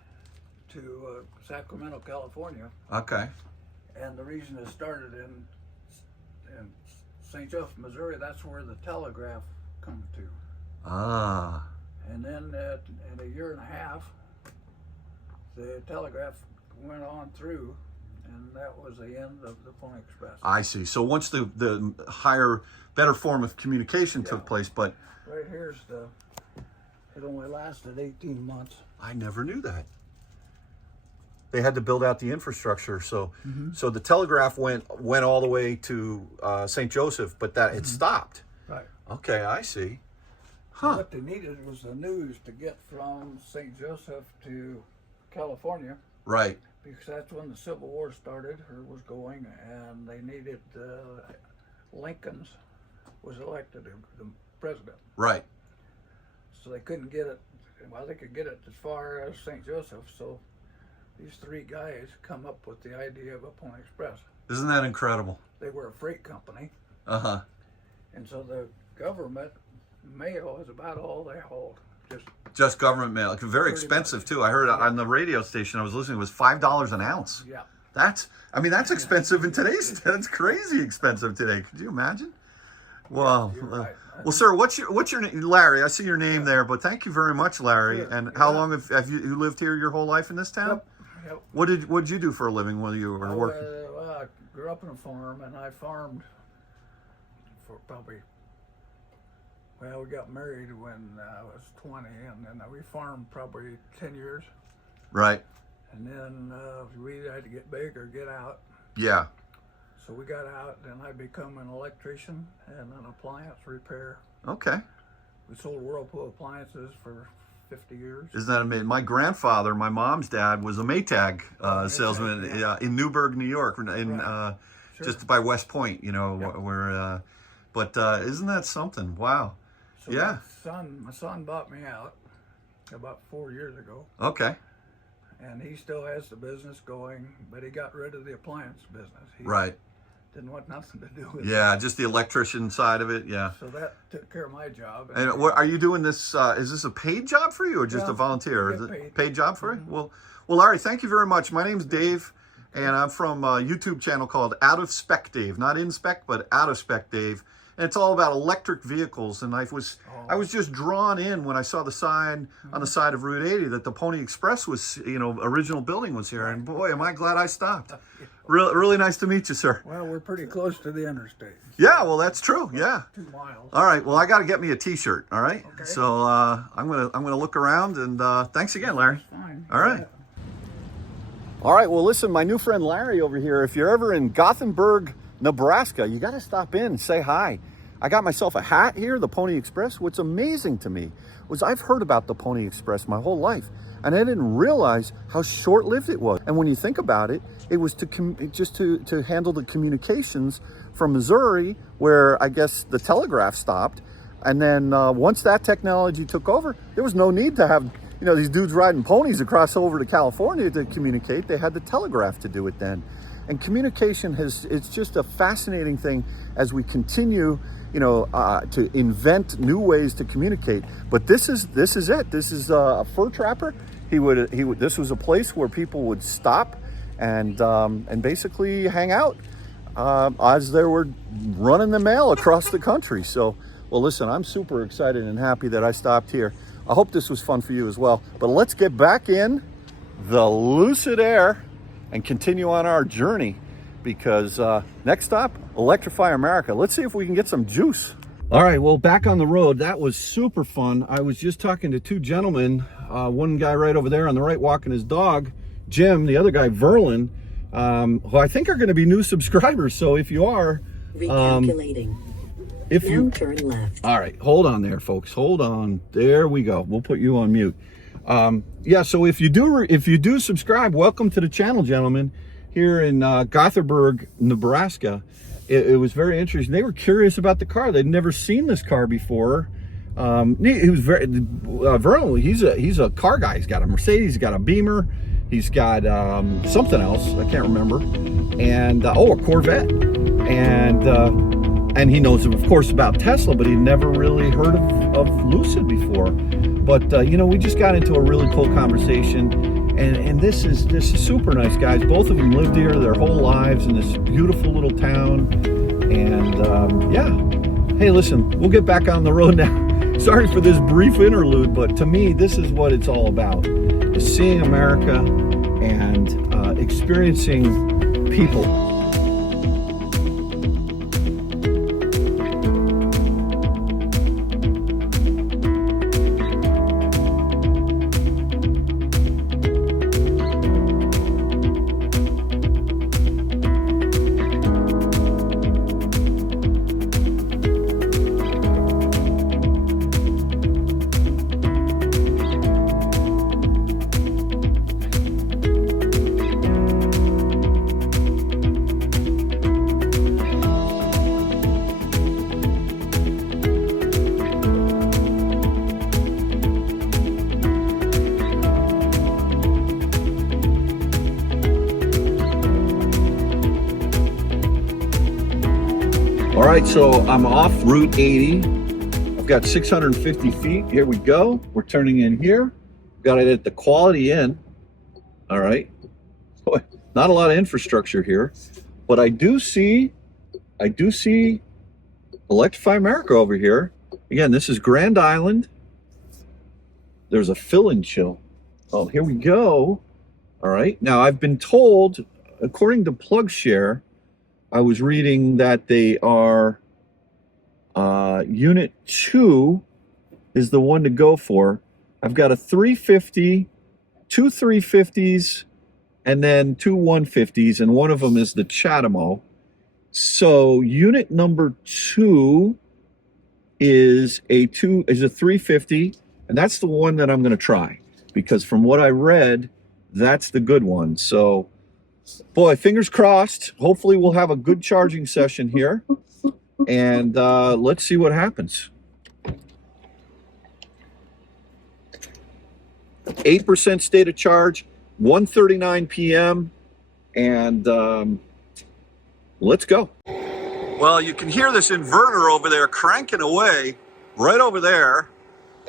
To Sacramento, California. Okay. And the reason it started in St. Joseph, Missouri, that's where the telegraph come to. Ah. And then in a year and a half, the telegraph went on through, and that was the end of the Pony Express. I see. So once the better form of communication took place, but... Right here's it only lasted 18 months. I never knew that. They had to build out the infrastructure, so so the telegraph went all the way to St. Joseph, but that it stopped. Right. Okay, I see. Huh. What they needed was the news to get from St. Joseph to California. Right. Because that's when the Civil War started, or was going, and they needed Lincoln was elected the president. Right. So they couldn't get it. Well, they could get it as far as St. Joseph. So these three guys come up with the idea of a Pony Express. Isn't that incredible? They were a freight company. Uh-huh. And so the government mail is about all they hauled. Just government mail. It's very expensive too. I heard on the radio station I was listening, it was $5 an ounce. Yeah. That's expensive in today's, that's crazy expensive today. Could you imagine? Well, You're right. Well, sir, what's your name? Larry. I see your name there, but thank you very much, Larry. Sure. And how long have you lived here your whole life in this town? Yep. What'd you do for a living while you were working? Well, I grew up on a farm, and I farmed for probably. Well, we got married when I was 20, and then we farmed probably 10 years. Right. And then we had to get big or get out. Yeah. So we got out, and I become an electrician and an appliance repair. Okay. We sold Whirlpool appliances for 50 years. Isn't that amazing? My grandfather, my mom's dad, was a Maytag salesman in Newburgh, New York, Sure. just by West Point. You know, Yep. where. But isn't that something? Wow. So Yeah. my son bought me out about 4 years ago, Okay. and he still has the business going, but he got rid of the appliance business. He Right. didn't want nothing to do with it. Yeah, just the electrician side of it. Yeah. So that took care of my job. And what are you doing this? Is this a paid job for you or just Yeah, a volunteer? I Is get it paid. paid job for you? Mhm. Well, Larry, thank you very much. My name's Dave, and I'm from a YouTube channel called Out of Spec Dave, not in spec, but Out of Spec Dave. And it's all about electric vehicles. And I was just drawn in when I saw the sign on the side of Route 80 that the Pony Express was, original building was here. And boy, am I glad I stopped. Really nice to meet you, sir. Well, we're pretty close to the interstate. Yeah, well, that's true. Yeah. 2 miles. All right. Well, I got to get me a T-shirt. All right. Okay. So I'm gonna look around, and thanks again, Larry. Fine. All right. All right. Well, listen, my new friend Larry over here. If you're ever in Gothenburg, Nebraska, you got to stop in and say hi. I got myself a hat here, the Pony Express. What's amazing to me was I've heard about the Pony Express my whole life, and I didn't realize how short-lived it was. And when you think about it, it was to handle the communications from Missouri, where I guess the telegraph stopped. And then once that technology took over, there was no need to have these dudes riding ponies across over to California to communicate. They had the telegraph to do it then. And communication it's just a fascinating thing as we continue to invent new ways to communicate. But this is it. This is a fur trapper. This was a place where people would stop and basically hang out as they were running the mail across the country. So, well, listen, I'm super excited and happy that I stopped here. I hope this was fun for you as well. But let's get back in the Lucid Air and continue on our journey, because next stop, Electrify America. Let's see if we can get some juice. All right, well, back on the road. That was super fun. I was just talking to 2 gentlemen, one guy right over there on the right walking his dog, Jim, the other guy, Verlin, who I think are going to be new subscribers. So if you are, Recalculating. Now turn left. all right, hold on there, folks. Hold on. There we go. We'll put you on mute. Yeah, so if you do subscribe, welcome to the channel, gentlemen, here in Gothenburg, Nebraska. It was very interesting. They were curious about the car. They'd never seen this car before. He was very Vernon. He's a car guy. He's got a Mercedes. He's got a Beamer. He's got something else I can't remember, and a Corvette. And he knows, of course, about Tesla, but he'd never really heard of Lucid before. But we just got into a really cool conversation, and this is super nice, guys. Both of them lived here their whole lives in this beautiful little town, and yeah. Hey, listen, we'll get back on the road now. Sorry for this brief interlude, but to me, this is what it's all about: is seeing America and experiencing people. All right, so I'm off Route 80. I've got 650 feet. Here we go. We're turning in here. Got it at the Quality Inn. All right. Boy, not a lot of infrastructure here, but I do see Electrify America over here. Again, this is Grand Island. There's a fill and chill. Oh, here we go. All right. Now, I've been told, according to PlugShare, I was reading that they are Unit 2 is the one to go for. I've got a 350, two 350s, and then two 150s, and one of them is the Chatamo. So unit number 2 is a 350, and that's the one that I'm going to try, because from what I read, that's the good one. So, boy, fingers crossed. Hopefully we'll have a good charging session here, and let's see what happens. 8% state of charge, 1:39 p.m., and let's go. Well, you can hear this inverter over there cranking away right over there,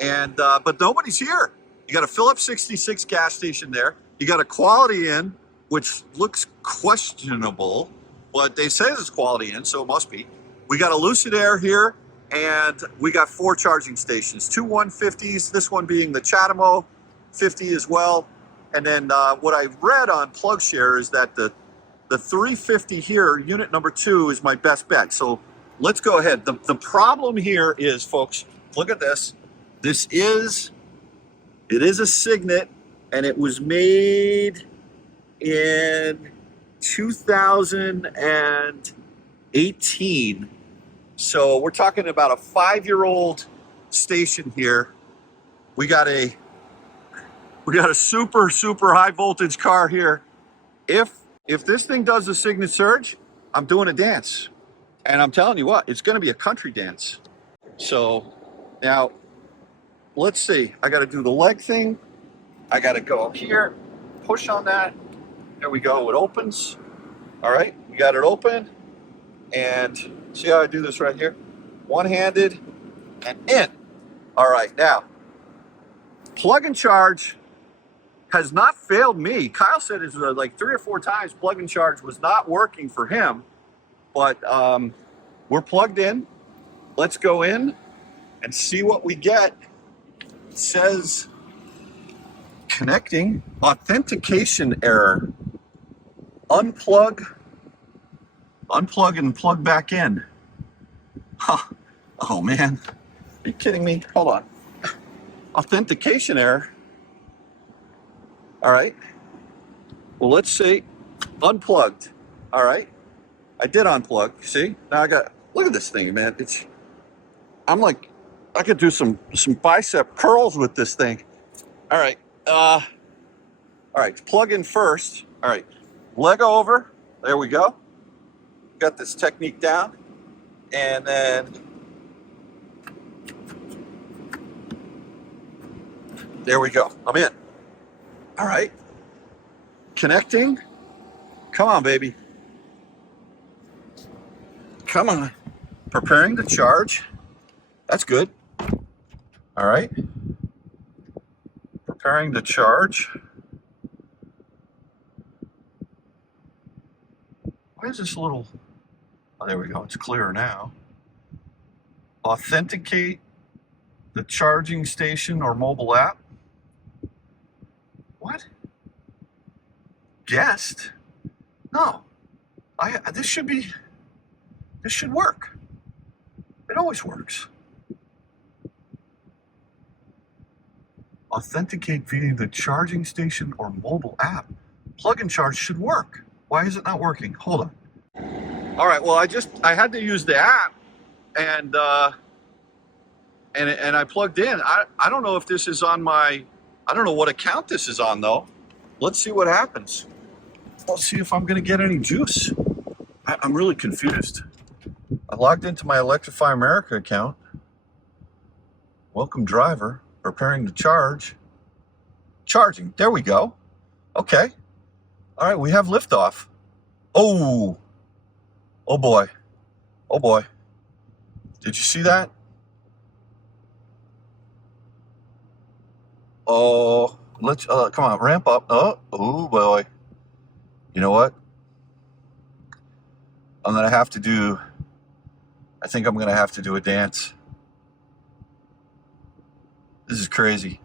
and but nobody's here. You got a Phillips 66 gas station there. You got a Quality Inn, which looks questionable, but they say it's Quality Inn, so it must be. We got a Lucid Air here, and we got 4 charging stations, 2 150s, this one being the Chatamo 50 as well. And then what I read on PlugShare is that the 350 here, unit number 2, is my best bet. So let's go ahead. The problem here is, folks, look at this. It is a Signet, and it was made in 2018. So we're talking about a 5-year-old station here. We got a super high voltage car here. If this thing does a Signet surge, I'm doing a dance. And I'm telling you what, it's going to be a country dance. So now, let's see. I got to do the leg thing. I got to go here, push on that. There we go. It opens. All right, we got it open. And see how I do this right here? One-handed and in. All right, now, plug and charge has not failed me. Kyle said it's like 3 or 4 times plug and charge was not working for him, but we're plugged in. Let's go in and see what we get. It says connecting, authentication error. Unplug and plug back in. Huh. Oh man, are you kidding me? Hold on. Authentication error. All right. Well, let's see. Unplugged. All right. I did unplug. See? Now I got. Look at this thing, man. I'm like, I could do some bicep curls with this thing. All right. All right. Plug in first. All right. Leg over. There we go. Got this technique down, and then there we go. I'm in. All right, connecting. Come on, baby. Come on. Preparing to charge. That's good. All right. Preparing to charge. Why is this a little... Oh, there we go. It's clearer now. Authenticate the charging station or mobile app. What? Guest? No. This should work. It always works. Authenticate via the charging station or mobile app. Plug and charge should work. Why is it not working? Hold on. All right. Well, I had to use the app, and I plugged in. I don't know if this is on my... I don't know what account this is on, though. Let's see what happens. Let's see if I'm going to get any juice. I'm really confused. I logged into my Electrify America account. Welcome driver. Preparing to charge. Charging. There we go. Okay. All right, we have liftoff. Oh. Oh, boy. Oh, boy. Did you see that? Oh, let's come on, ramp up. Oh boy. You know what? I think I'm gonna have to do a dance. This is crazy.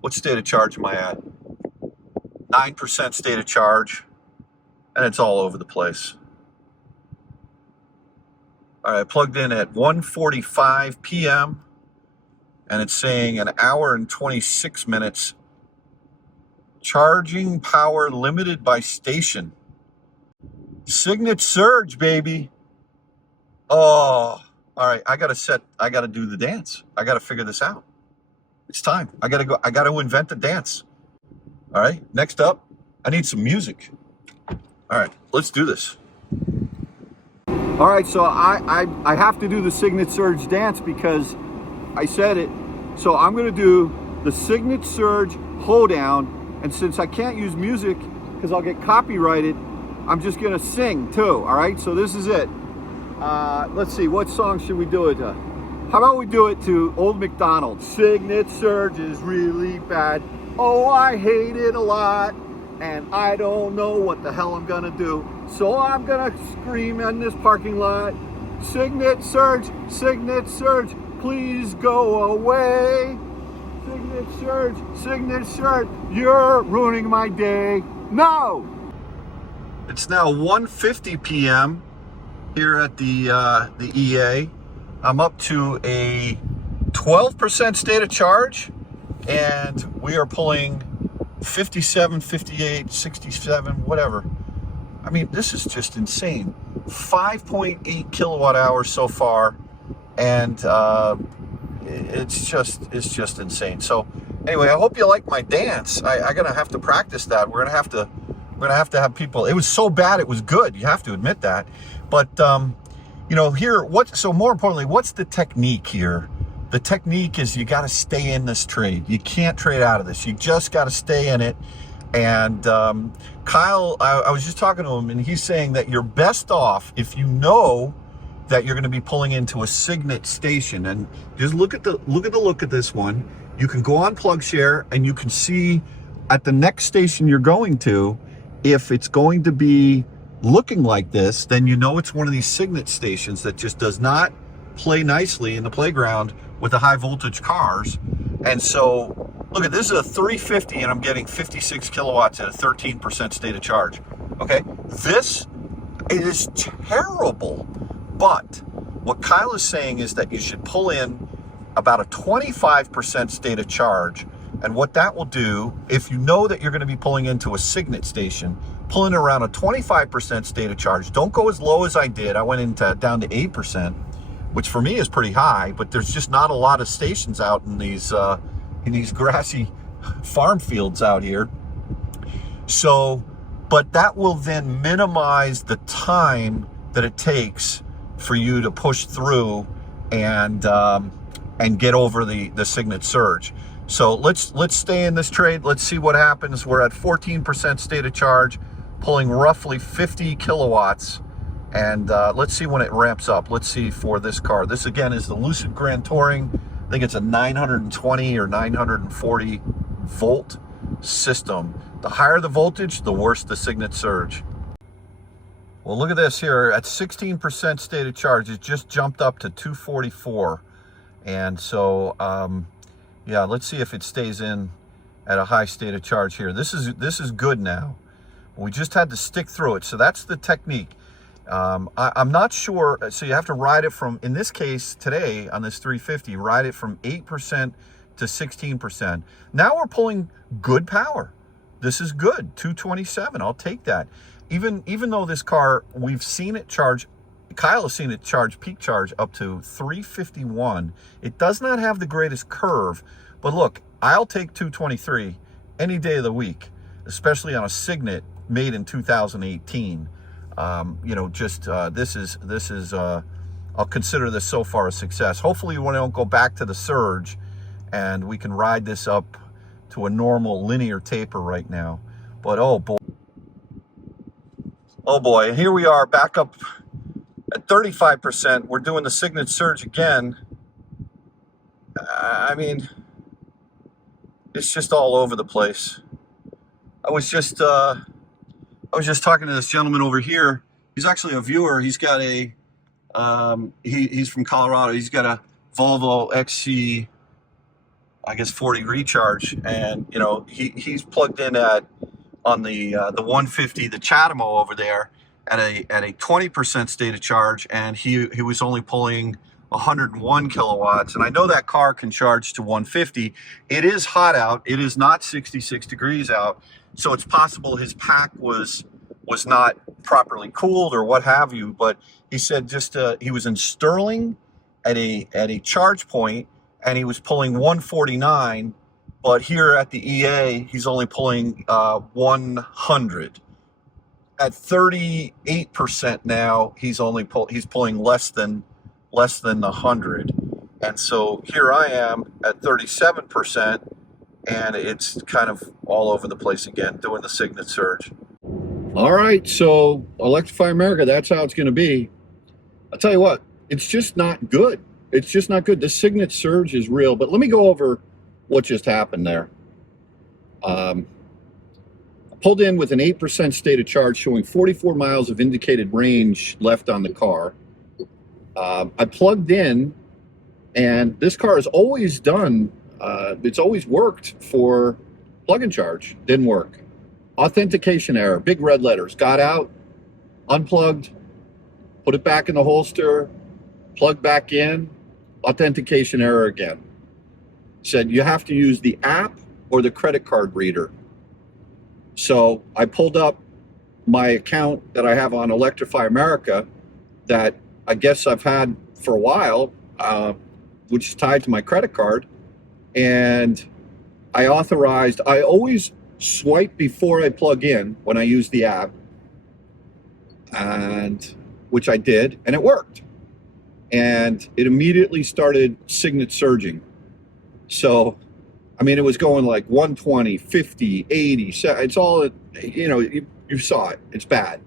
What state of charge am I at? 9% state of charge, and it's all over the place. All right, I plugged in at 1:45 p.m. and it's saying an hour and 26 minutes. Charging power limited by station. Signet surge, baby. Oh, all right. I gotta do the dance. I gotta figure this out. It's time. I gotta invent the dance. All right. Next up, I need some music. All right, let's do this. All right, so I have to do the Signet surge dance because I said it. So I'm gonna do the Signet surge hoedown. And since I can't use music because I'll get copyrighted, I'm just gonna sing too, all right? So this is it. Let's see, what song should we do it to? How about we do it to Old MacDonald? Signet surge is really bad. Oh, I hate it a lot. And I don't know what the hell I'm gonna do. So I'm gonna scream in this parking lot. Signet surge, please go away. Signet surge, you're ruining my day. No! It's now 1:50 p.m. here at the EA. I'm up to a 12% state of charge, and we are pulling 57, 58, 67, whatever. I mean, this is just insane. 5.8 kilowatt hours so far, and it's just insane. So anyway, I hope you like my dance. I'm gonna have to practice that. We're gonna have to have people. It was so bad it was good. You have to admit that. But you know, here, so more importantly, what's the technique here? The technique is you got to stay in this trade. You can't trade out of this. You just got to stay in it. And Kyle, I was just talking to him, and he's saying that you're best off if you know that you're going to be pulling into a Signet station. And just look at the look at this one. You can go on PlugShare, and you can see at the next station you're going to, if it's going to be looking like this, then you know it's one of these Signet stations that just does not play nicely in the playground with the high voltage cars. And so look at this, is a 350 and I'm getting 56 kilowatts at a 13% state of charge. Okay, this is terrible. But what Kyle is saying is that you should pull in about a 25% state of charge. And what that will do, if you know that you're going to be pulling into a Signet station, pull in around a 25% state of charge. Don't go as low as I did. I went down to 8%, which for me is pretty high, but there's just not a lot of stations out in these grassy farm fields out here. So, but that will then minimize the time that it takes for you to push through and get over the Signet surge. So let's stay in this trade. Let's see what happens. We're at 14% state of charge, pulling roughly 50 kilowatts. And let's see when it ramps up. Let's see for this car. This again is the Lucid Grand Touring. I think it's a 920 or 940 volt system. The higher the voltage, the worse the Signet surge. Well, look at this here. At 16% state of charge, it just jumped up to 244. And so, yeah, let's see if it stays in at a high state of charge here. This is good now. We just had to stick through it. So that's the technique. I'm not sure. So you have to ride it from, in this case today on this 350, ride it from 8% to 16%. Now we're pulling good power. This is good. 227. I'll take that. Even though this car, we've seen it charge, Kyle has seen it charge, peak charge up to 351. It does not have the greatest curve, but look, I'll take 223 any day of the week, especially on a Signet made in 2018. You know, just this is I'll consider this so far a success. Hopefully we don't go back to the surge and we can ride this up to a normal linear taper right now. But oh boy, here we are back up at 35%. We're doing the Signet surge again. I mean, it's just all over the place. I was just talking to this gentleman over here. He's actually a viewer. He's got a, he's from Colorado. He's got a Volvo XC I guess 40 recharge, and you know he's plugged in at on the 150, the Chatamo over there, at a 20% state of charge, and he was only pulling 101 kilowatts. And I know that car can charge to 150. It is hot out. It is not 66 degrees out, so it's possible his pack was not properly cooled or what have you. But he said just he was in Sterling at a charge point, and he was pulling 149. But here at the EA, he's only pulling 100. At 38% now, he's pulling less than 100. And so here I am at 37%, and it's kind of all over the place again, doing the Signet surge. All right, so Electrify America, that's how it's going to be. I'll tell you what, it's just not good. It's just not good. The Signet surge is real, but let me go over what just happened there. I pulled in with an 8% state of charge, showing 44 miles of indicated range left on the car. I plugged in, and this car has always done, it's always worked for plug and charge. Didn't work. Authentication error, big red letters. Got out, unplugged, put it back in the holster, plugged back in, authentication error again. Said you have to use the app or the credit card reader. So I pulled up my account that I have on Electrify America that I guess I've had for a while, which is tied to my credit card. And I always swipe before I plug in when I use the app, and which I did, and it worked. And it immediately started Signet surging. So, I mean, it was going like 120, 50, 80, it's all, you know, you saw it. It's bad.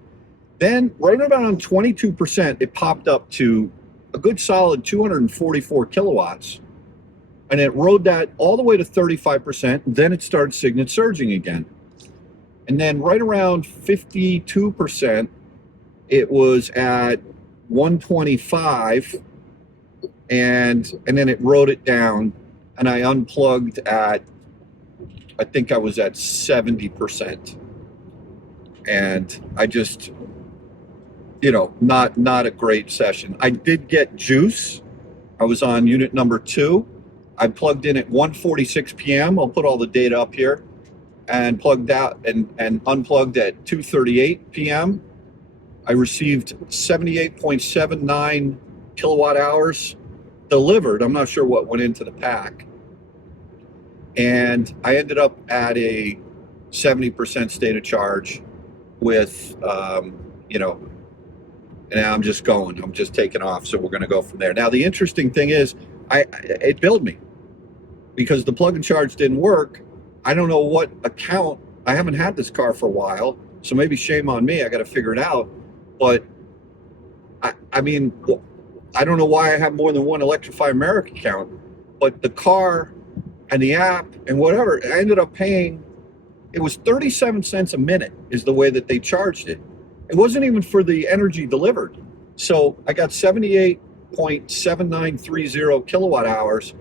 Then right around 22%, it popped up to a good solid 244 kilowatts. And it rode that all the way to 35%. Then it started Signet surging again. And then right around 52%, it was at 125. And then it rode it down. And I unplugged at, I think I was at 70%. And I just, you know, not a great session. I did get juice. I was on unit number 2. I plugged in at 1:46 p.m. I'll put all the data up here, and plugged out and unplugged at 2:38 p.m. I received 78.79 kilowatt hours delivered. I'm not sure what went into the pack. And I ended up at a 70% state of charge with, you know, and now I'm just taking off. So we're going to go from there. Now, the interesting thing is, it billed me because the plug and charge didn't work. I don't know what account. I haven't had this car for a while, so maybe shame on me. I got to figure it out. But I mean, I don't know why I have more than one Electrify America account, but the car and the app and whatever, I ended up paying, it was 37 cents a minute is the way that they charged it. It wasn't even for the energy delivered. So I got 78.7930 kilowatt hours,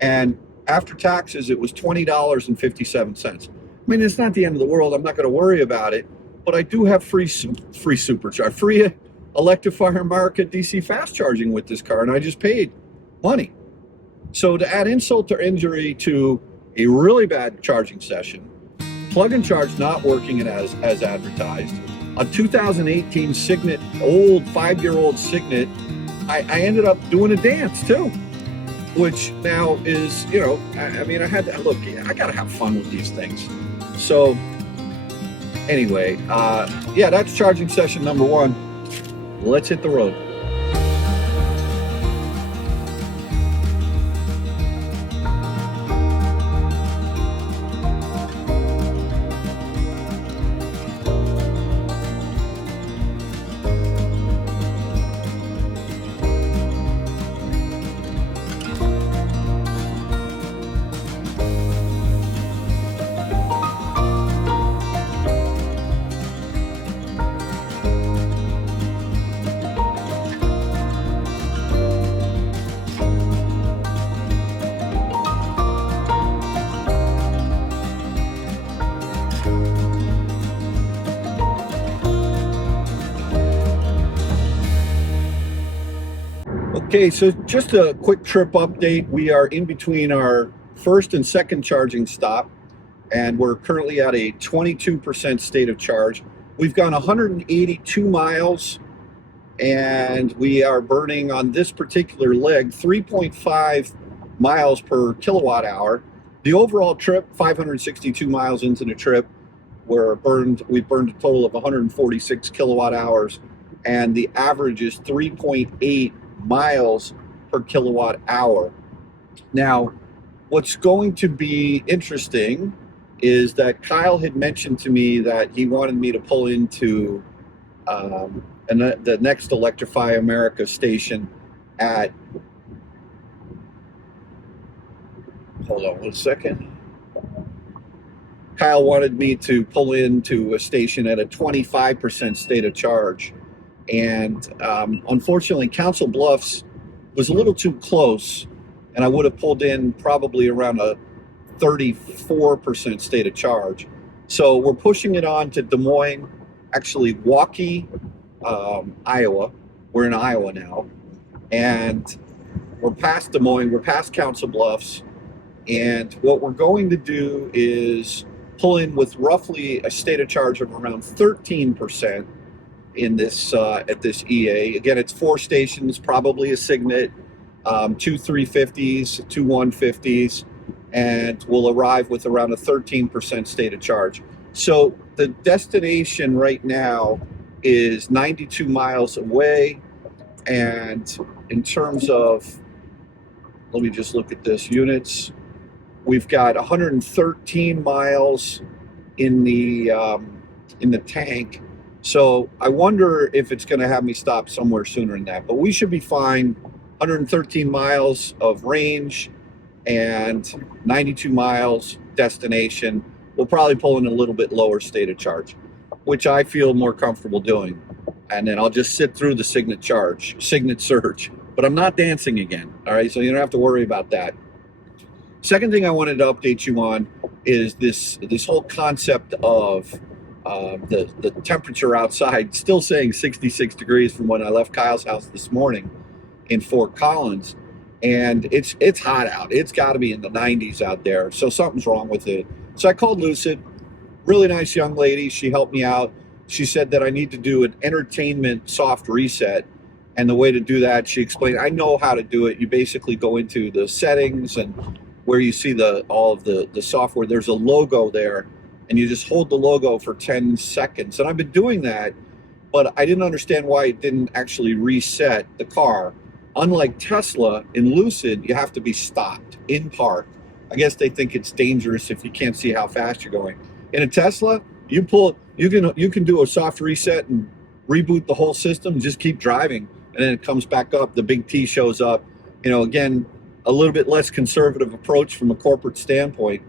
and after taxes, it was $20.57. I mean, it's not the end of the world. I'm not going to worry about it, but I do have free supercharge, free Electrify America DC fast charging with this car, and I just paid money. So to add insult to injury to a really bad charging session, plug and charge not working as advertised, a 2018 Signet, old 5-year-old Signet, I ended up doing a dance too, which now is, you know, I mean, I had to, look, I got to have fun with these things. So anyway, yeah, that's charging session number 1. Let's hit the road. Okay, so just a quick trip update. We are in between our first and second charging stop, and we're currently at a 22% state of charge. We've gone 182 miles, and we are burning on this particular leg 3.5 miles per kilowatt hour. The overall trip, 562 miles into the trip, we've burned a total of 146 kilowatt hours, and the average is 3.8 miles per kilowatt hour. Now, what's going to be interesting is that Kyle had mentioned to me that he wanted me to pull into the next Electrify America station at, hold on one second. Kyle wanted me to pull into a station at a 25% state of charge. And unfortunately, Council Bluffs was a little too close, and I would have pulled in probably around a 34% state of charge. So we're pushing it on to Des Moines, actually Waukee, Iowa. We're in Iowa now, and we're past Des Moines, we're past Council Bluffs, and what we're going to do is pull in with roughly a state of charge of around 13% in this at this EA. Again, it's 4 stations, probably a Signet, 2 350s, 2 150s, and we'll arrive with around a 13% state of charge. So the destination right now is 92 miles away, and in terms of, let me just look at this, units, we've got 113 miles in the tank. So I wonder if it's going to have me stop somewhere sooner than that, but we should be fine. 113 miles of range and 92 miles destination. We'll probably pull in a little bit lower state of charge, which I feel more comfortable doing. And then I'll just sit through the Signet surge, but I'm not dancing again. All right. So you don't have to worry about that. Second thing I wanted to update you on is this whole concept of the temperature outside, still saying 66 degrees from when I left Kyle's house this morning in Fort Collins, and it's hot out. It's got to be in the 90s out there, so something's wrong with it. So I called Lucid, really nice young lady. She helped me out. She said that I need to do an entertainment soft reset, and the way to do that, she explained, I know how to do it. You basically go into the settings, and where you see all of the software, there's a logo there, and you just hold the logo for 10 seconds. And I've been doing that, but I didn't understand why it didn't actually reset the car. Unlike Tesla, in Lucid, you have to be stopped in park. I guess they think it's dangerous if you can't see how fast you're going. In a Tesla, you can do a soft reset and reboot the whole system, just keep driving, and then it comes back up, the big T shows up. Again, a little bit less conservative approach from a corporate standpoint.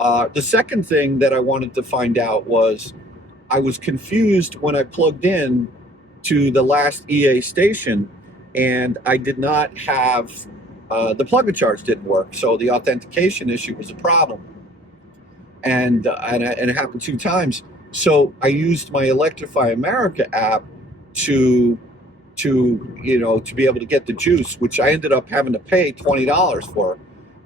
The second thing that I wanted to find out was I was confused when I plugged in to the last EA station, and I did not have, the plug and charge didn't work. So the authentication issue was a problem. And it happened 2 times. So I used my Electrify America app to be able to get the juice, which I ended up having to pay $20 for.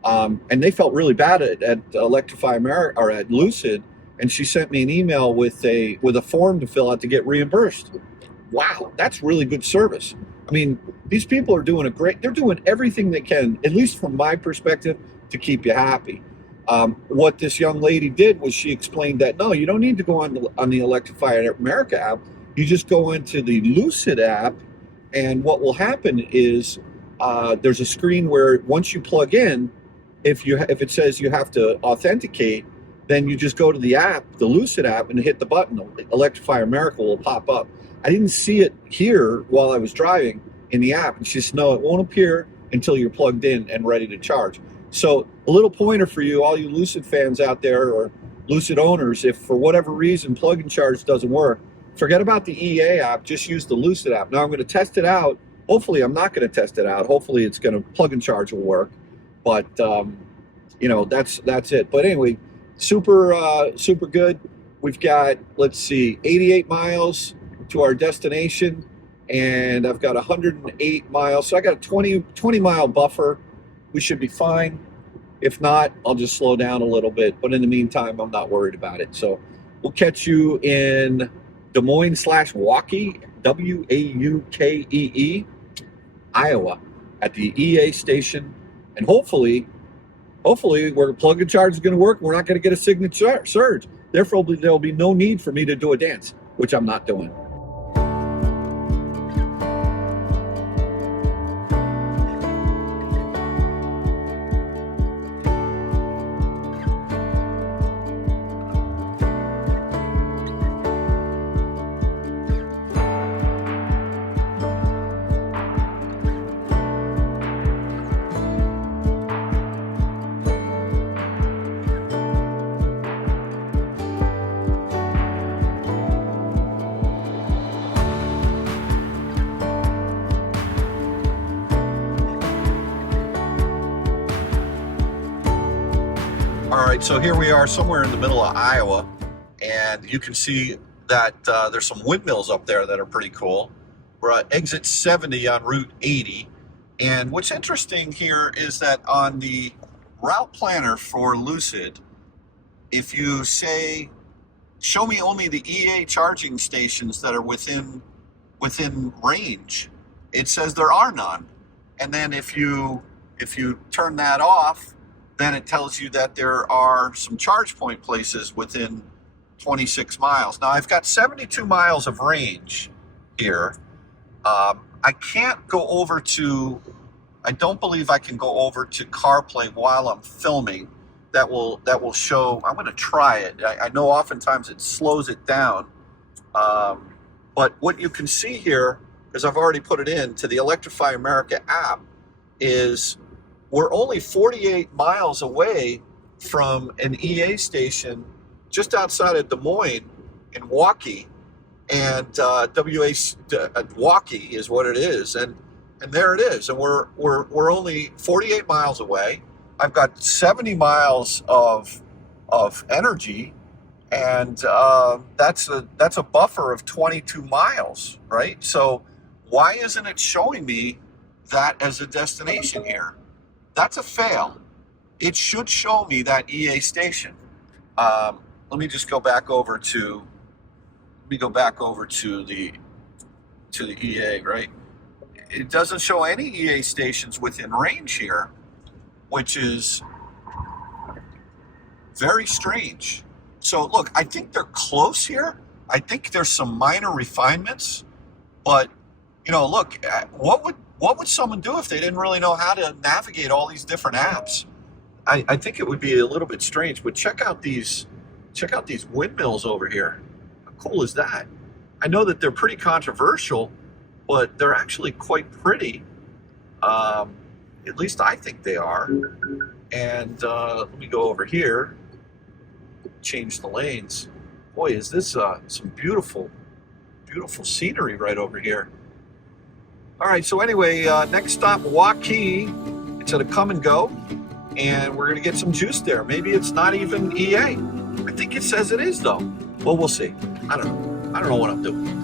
And they felt really bad at Electrify America, or at Lucid, and she sent me an email with a form to fill out to get reimbursed. Wow, that's really good service. I mean, these people are doing they're doing everything they can, at least from my perspective, to keep you happy. What this young lady did was she explained that, no, you don't need to go on the Electrify America app. You just go into the Lucid app, and what will happen is there's a screen where once you plug in, if it says you have to authenticate, then you just go to the app, the Lucid app, and hit the button. Electrify America will pop up. I didn't see it here while I was driving in the app. And she said, no, it won't appear until you're plugged in and ready to charge. So a little pointer for you, all you Lucid fans out there, or Lucid owners, if for whatever reason plug and charge doesn't work, forget about the EA app, just use the Lucid app. Now I'm going to test it out. Hopefully I'm not going to test it out. Hopefully it's going to plug and charge will work. But that's it. But anyway, super good. We've got, let's see, 88 miles to our destination, and I've got 108 miles. So I got a 20 mile buffer. We should be fine. If not, I'll just slow down a little bit. But in the meantime, I'm not worried about it. So we'll catch you in Des Moines/Waukee, Waukee, Iowa, at the EA station. And hopefully where plug and charge is going to work, we're not going to get a Signet surge. Therefore, there'll be no need for me to do a dance, which I'm not doing. All right, so here we are somewhere in the middle of Iowa, and you can see that there's some windmills up there that are pretty cool. We're at exit 70 on Route 80, and what's interesting here is that on the route planner for Lucid, if you say, show me only the EA charging stations that are within range, it says there are none. And then if you turn that off, then it tells you that there are some charge point places within 26 miles. Now I've got 72 miles of range here. I can't go over to, I don't believe I can go over to CarPlay while I'm filming. That will show, I'm gonna try it. I know oftentimes it slows it down. But what you can see here, because I've already put it in to the Electrify America app, is we're only 48 miles away from an EA station just outside of Des Moines in Waukee, and Waukee is what it is, and there it is, and we're only 48 miles away. I've got 70 miles of energy, and that's a buffer of 22 miles, right? So why isn't it showing me that as a destination here? That's a fail. It should show me that EA station. Let me just go back over to. The EA, right? It doesn't show any EA stations within range here, which is very strange. So look, I think they're close here. I think there's some minor refinements, but look, what would someone do if they didn't really know how to navigate all these different apps? I think it would be a little bit strange, but check out these windmills over here. How cool is that? I know that they're pretty controversial, but they're actually quite pretty. At least I think they are. And let me go over here, change the lanes. Boy, is this some beautiful scenery right over here. All right, so anyway, next stop, Waukee. It's at a come and go, and we're gonna get some juice there. Maybe it's not even EA. I think it says it is though. Well, we'll see. I don't know. I don't know what I'm doing.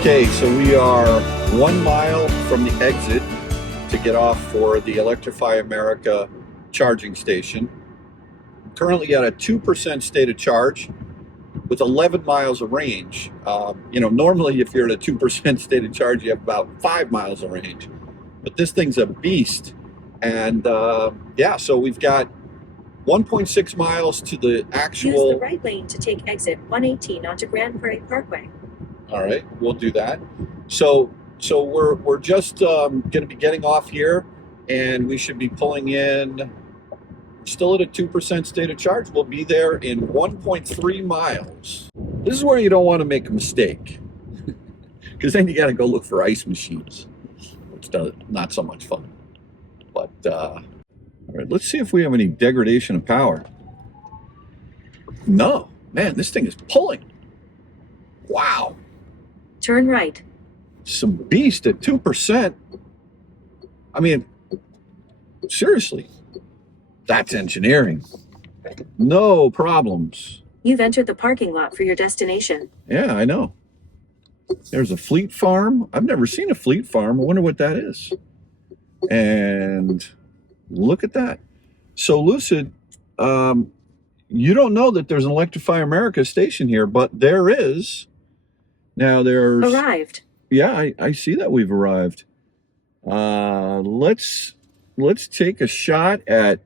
Okay, so we are 1 mile from the exit to get off for the Electrify America charging station. Currently at a 2% state of charge with 11 miles of range. Normally if you're at a 2% state of charge, you have about 5 miles of range. But this thing's a beast. And yeah, so we've got 1.6 miles to the Use actual. the right lane to take exit 118 onto Grand Prairie Parkway. All right, we'll do that. So we're just going to be getting off here, and we should be pulling in. Still at a 2% state of charge. We'll be there in 1.3 miles. This is where you don't want to make a mistake, because then you got to go look for ice machines, which does not so much fun. But all right, let's see if we have any degradation of power. No, man, this thing is pulling. Wow. Turn right. Some beast at 2%. I mean, seriously, that's engineering. No problems. You've entered the parking lot for your destination. Yeah, I know. There's a fleet farm. I've never seen a fleet farm. I wonder what that is. And look at that. So Lucid, you don't know that there's an Electrify America station here, but there is. Now there's... Arrived. Yeah, I see that we've arrived. Let's take a shot at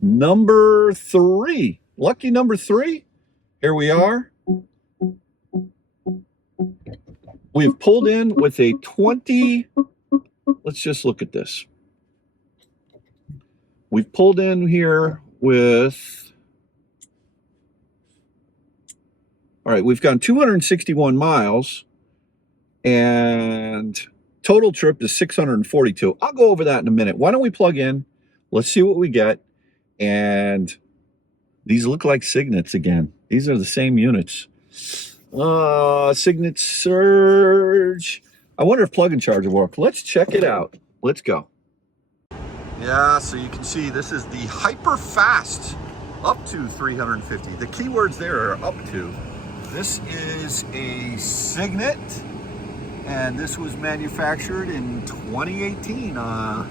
number 3. Lucky number 3. Here we are. We've pulled in with a 20. Let's just look at this. We've pulled in here with. All right, we've gone 261 miles. And total trip is 642. I'll go over that in a minute. Why don't we plug in? Let's see what we get. And these look like Signets again. These are the same units. Signet Surge. I wonder if plug and charge will work. Let's check it out. Let's go. Yeah, so you can see this is the hyper fast up to 350. The keywords there are up to. This is a Signet. And this was manufactured in 2018. Yeah,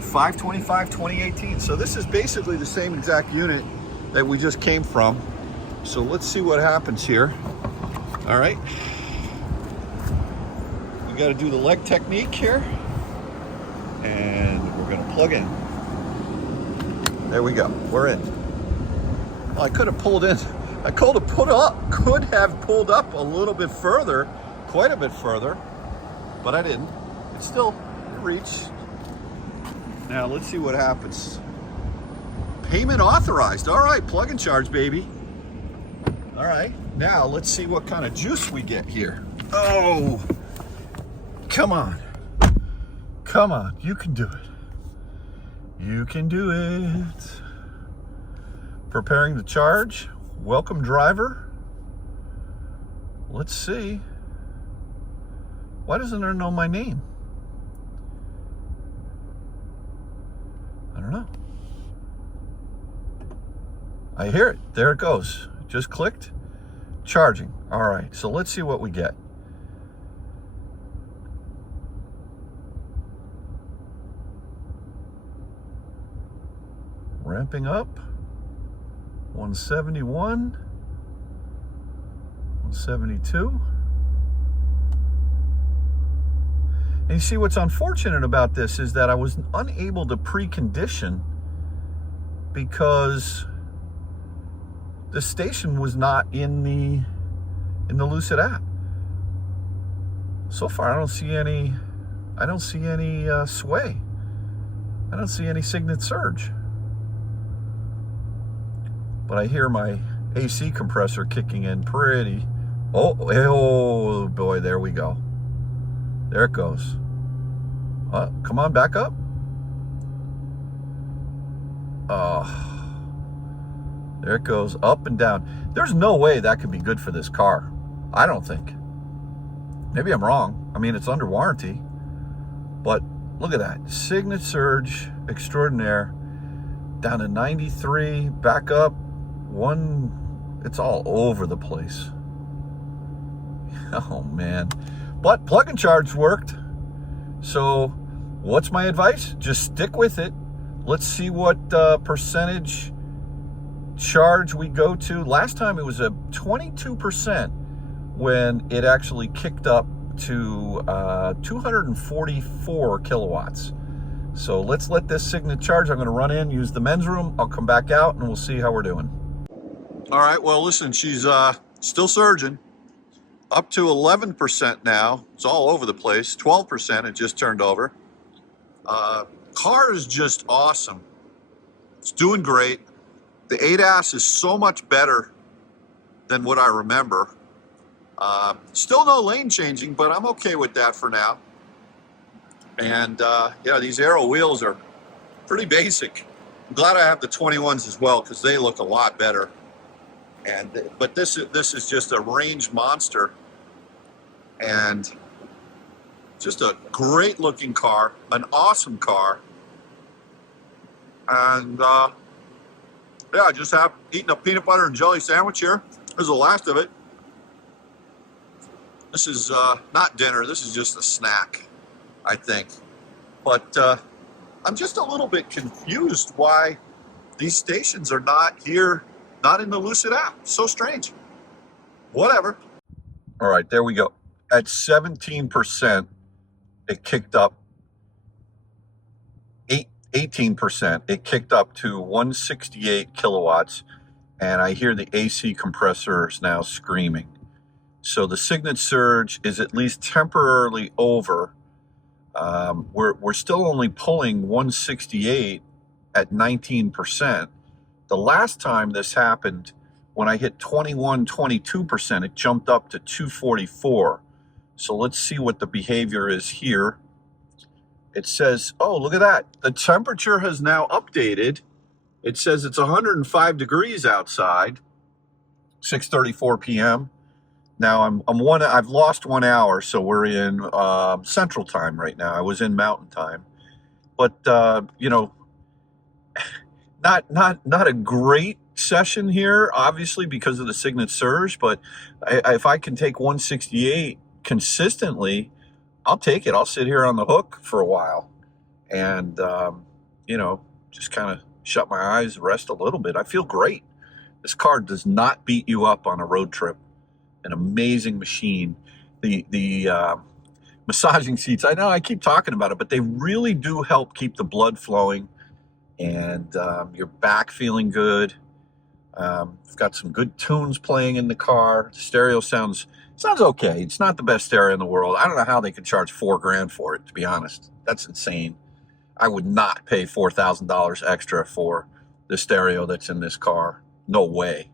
5/25/2018. So this is basically the same exact unit that we just came from. So let's see what happens here. All right. We got to do the leg technique here. And we're going to plug in. There we go. We're in. Well, I could have pulled in. I could have pulled up a little bit further. Quite a bit further, but I didn't. It's still reached. Now let's see what happens. Payment authorized. All right, plug and charge, baby. All right, now let's see what kind of juice we get here. Oh, come on. Come on, you can do it. You can do it. Preparing to charge. Welcome, driver. Let's see. Why doesn't it know my name? I don't know. I hear it. There it goes. Just clicked. Charging. All right. So let's see what we get. Ramping up. 171. 172. And you see, what's unfortunate about this is that I was unable to precondition because the station was not in the Lucid app. So far, I don't see any sway. I don't see any Signet surge. But I hear my AC compressor kicking in pretty. Oh boy, there we go. There it goes. Come on, back up. Oh, there it goes, up and down. There's no way that could be good for this car. I don't think. Maybe I'm wrong. I mean, it's under warranty. But look at that. Signet surge extraordinaire. Down to 93, back up. It's all over the place. Oh, man. But plug and charge worked. So what's my advice? Just stick with it. Let's see what percentage charge we go to. Last time it was a 22% when it actually kicked up to 244 kilowatts. So let's let this Signet charge. I'm going to run in, use the men's room. I'll come back out and we'll see how we're doing. All right, well, listen, she's still surging. Up to 11% now. It's all over the place. 12% it just turned over. Car is just awesome. It's doing great. The ADAS is so much better than what I remember. Still no lane changing, but I'm okay with that for now. And yeah, these Aero wheels are pretty basic. I'm glad I have the 21s as well because they look a lot better. But this is just a range monster, and just a great looking car, an awesome car. And yeah, I just have eaten a peanut butter and jelly sandwich here. There's the last of it. This is not dinner. This is just a snack, I think. But I'm just a little bit confused why these stations are not here, not in the Lucid app. So strange. Whatever. All right, there we go. At 17%, it kicked up 18%. It kicked up to 168 kilowatts, and I hear the AC compressors now screaming. So the Signet surge is at least temporarily over. We're still only pulling 168 at 19%. The last time this happened, when I hit 21, 22%, it jumped up to 244. So let's see what the behavior is here. It says, oh, look at that. The temperature has now updated. It says it's 105 degrees outside, 6:34 p.m. Now I've lost 1 hour, so we're in Central Time right now. I was in Mountain Time, but you know, not a great session here, obviously because of the Signet surge. But if I can take 168 consistently, I'll take it. I'll sit here on the hook for a while, and you know, just kind of shut my eyes, rest a little bit. I feel great. This car does not beat you up on a road trip. An amazing machine. The massaging seats, I know I keep talking about it, but they really do help keep the blood flowing and your back feeling good. It's got some good tunes playing in the car. The stereo sounds okay. It's not the best stereo in the world. I don't know how they could charge $4 grand for it, to be honest. That's insane. I would not pay $4,000 extra for the stereo that's in this car. No way.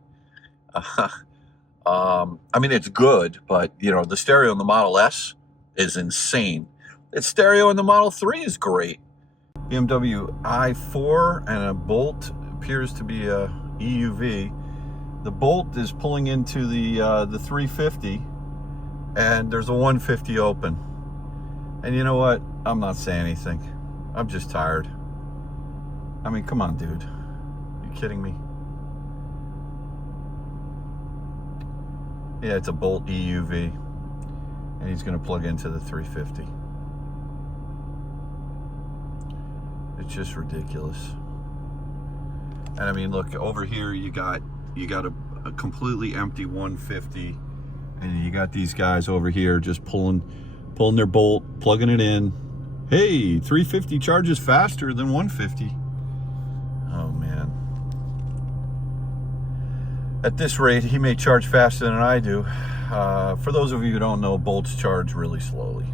I mean, it's good, but you know, the stereo in the Model S is insane. Its stereo in the Model 3 is great. BMW i4 and a Bolt appears to be a EUV. The Bolt is pulling into the 350, and there's a 150 open. And you know what? I'm not saying anything. I'm just tired. I mean, come on, dude. You kidding me? Yeah, it's a Bolt EUV, and he's going to plug into the 350. It's just ridiculous. And I mean, look over here. You got a completely empty 150, and you got these guys over here just pulling their Bolt, plugging it in. Hey, 350 charges faster than 150. Oh man. At this rate, he may charge faster than I do. For those of you who don't know, Bolts charge really slowly.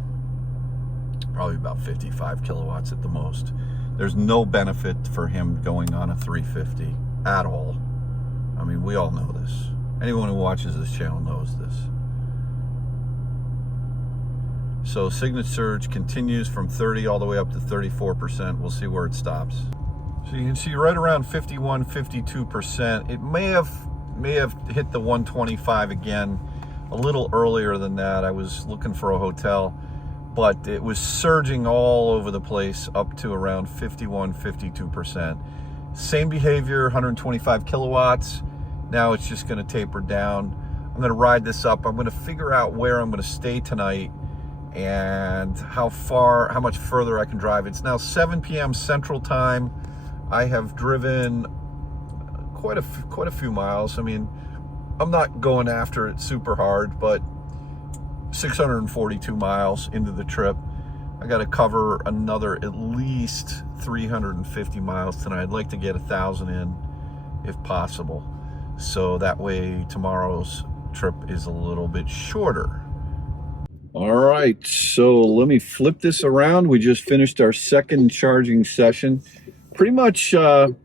Probably about 55 kilowatts at the most. There's no benefit for him going on a 350 at all. I mean, we all know this. Anyone who watches this channel knows this. So Signet surge continues from 30 all the way up to 34%. We'll see where it stops. So you can see right around 51, 52%. It may have hit the 125 again a little earlier than that. I was looking for a hotel, but it was surging all over the place up to around 51, 52%. Same behavior, 125 kilowatts. Now it's just going to taper down. I'm going to ride this up. I'm going to figure out where I'm going to stay tonight and how much further I can drive. It's now 7 p.m. Central Time. I have driven quite a few miles. I mean, I'm not going after it super hard, but 642 miles into the trip. I got to cover another at least 350 miles tonight. I'd like to get 1,000 in if possible. So that way tomorrow's trip is a little bit shorter. All right, so let me flip this around. We just finished our second charging session. Pretty much,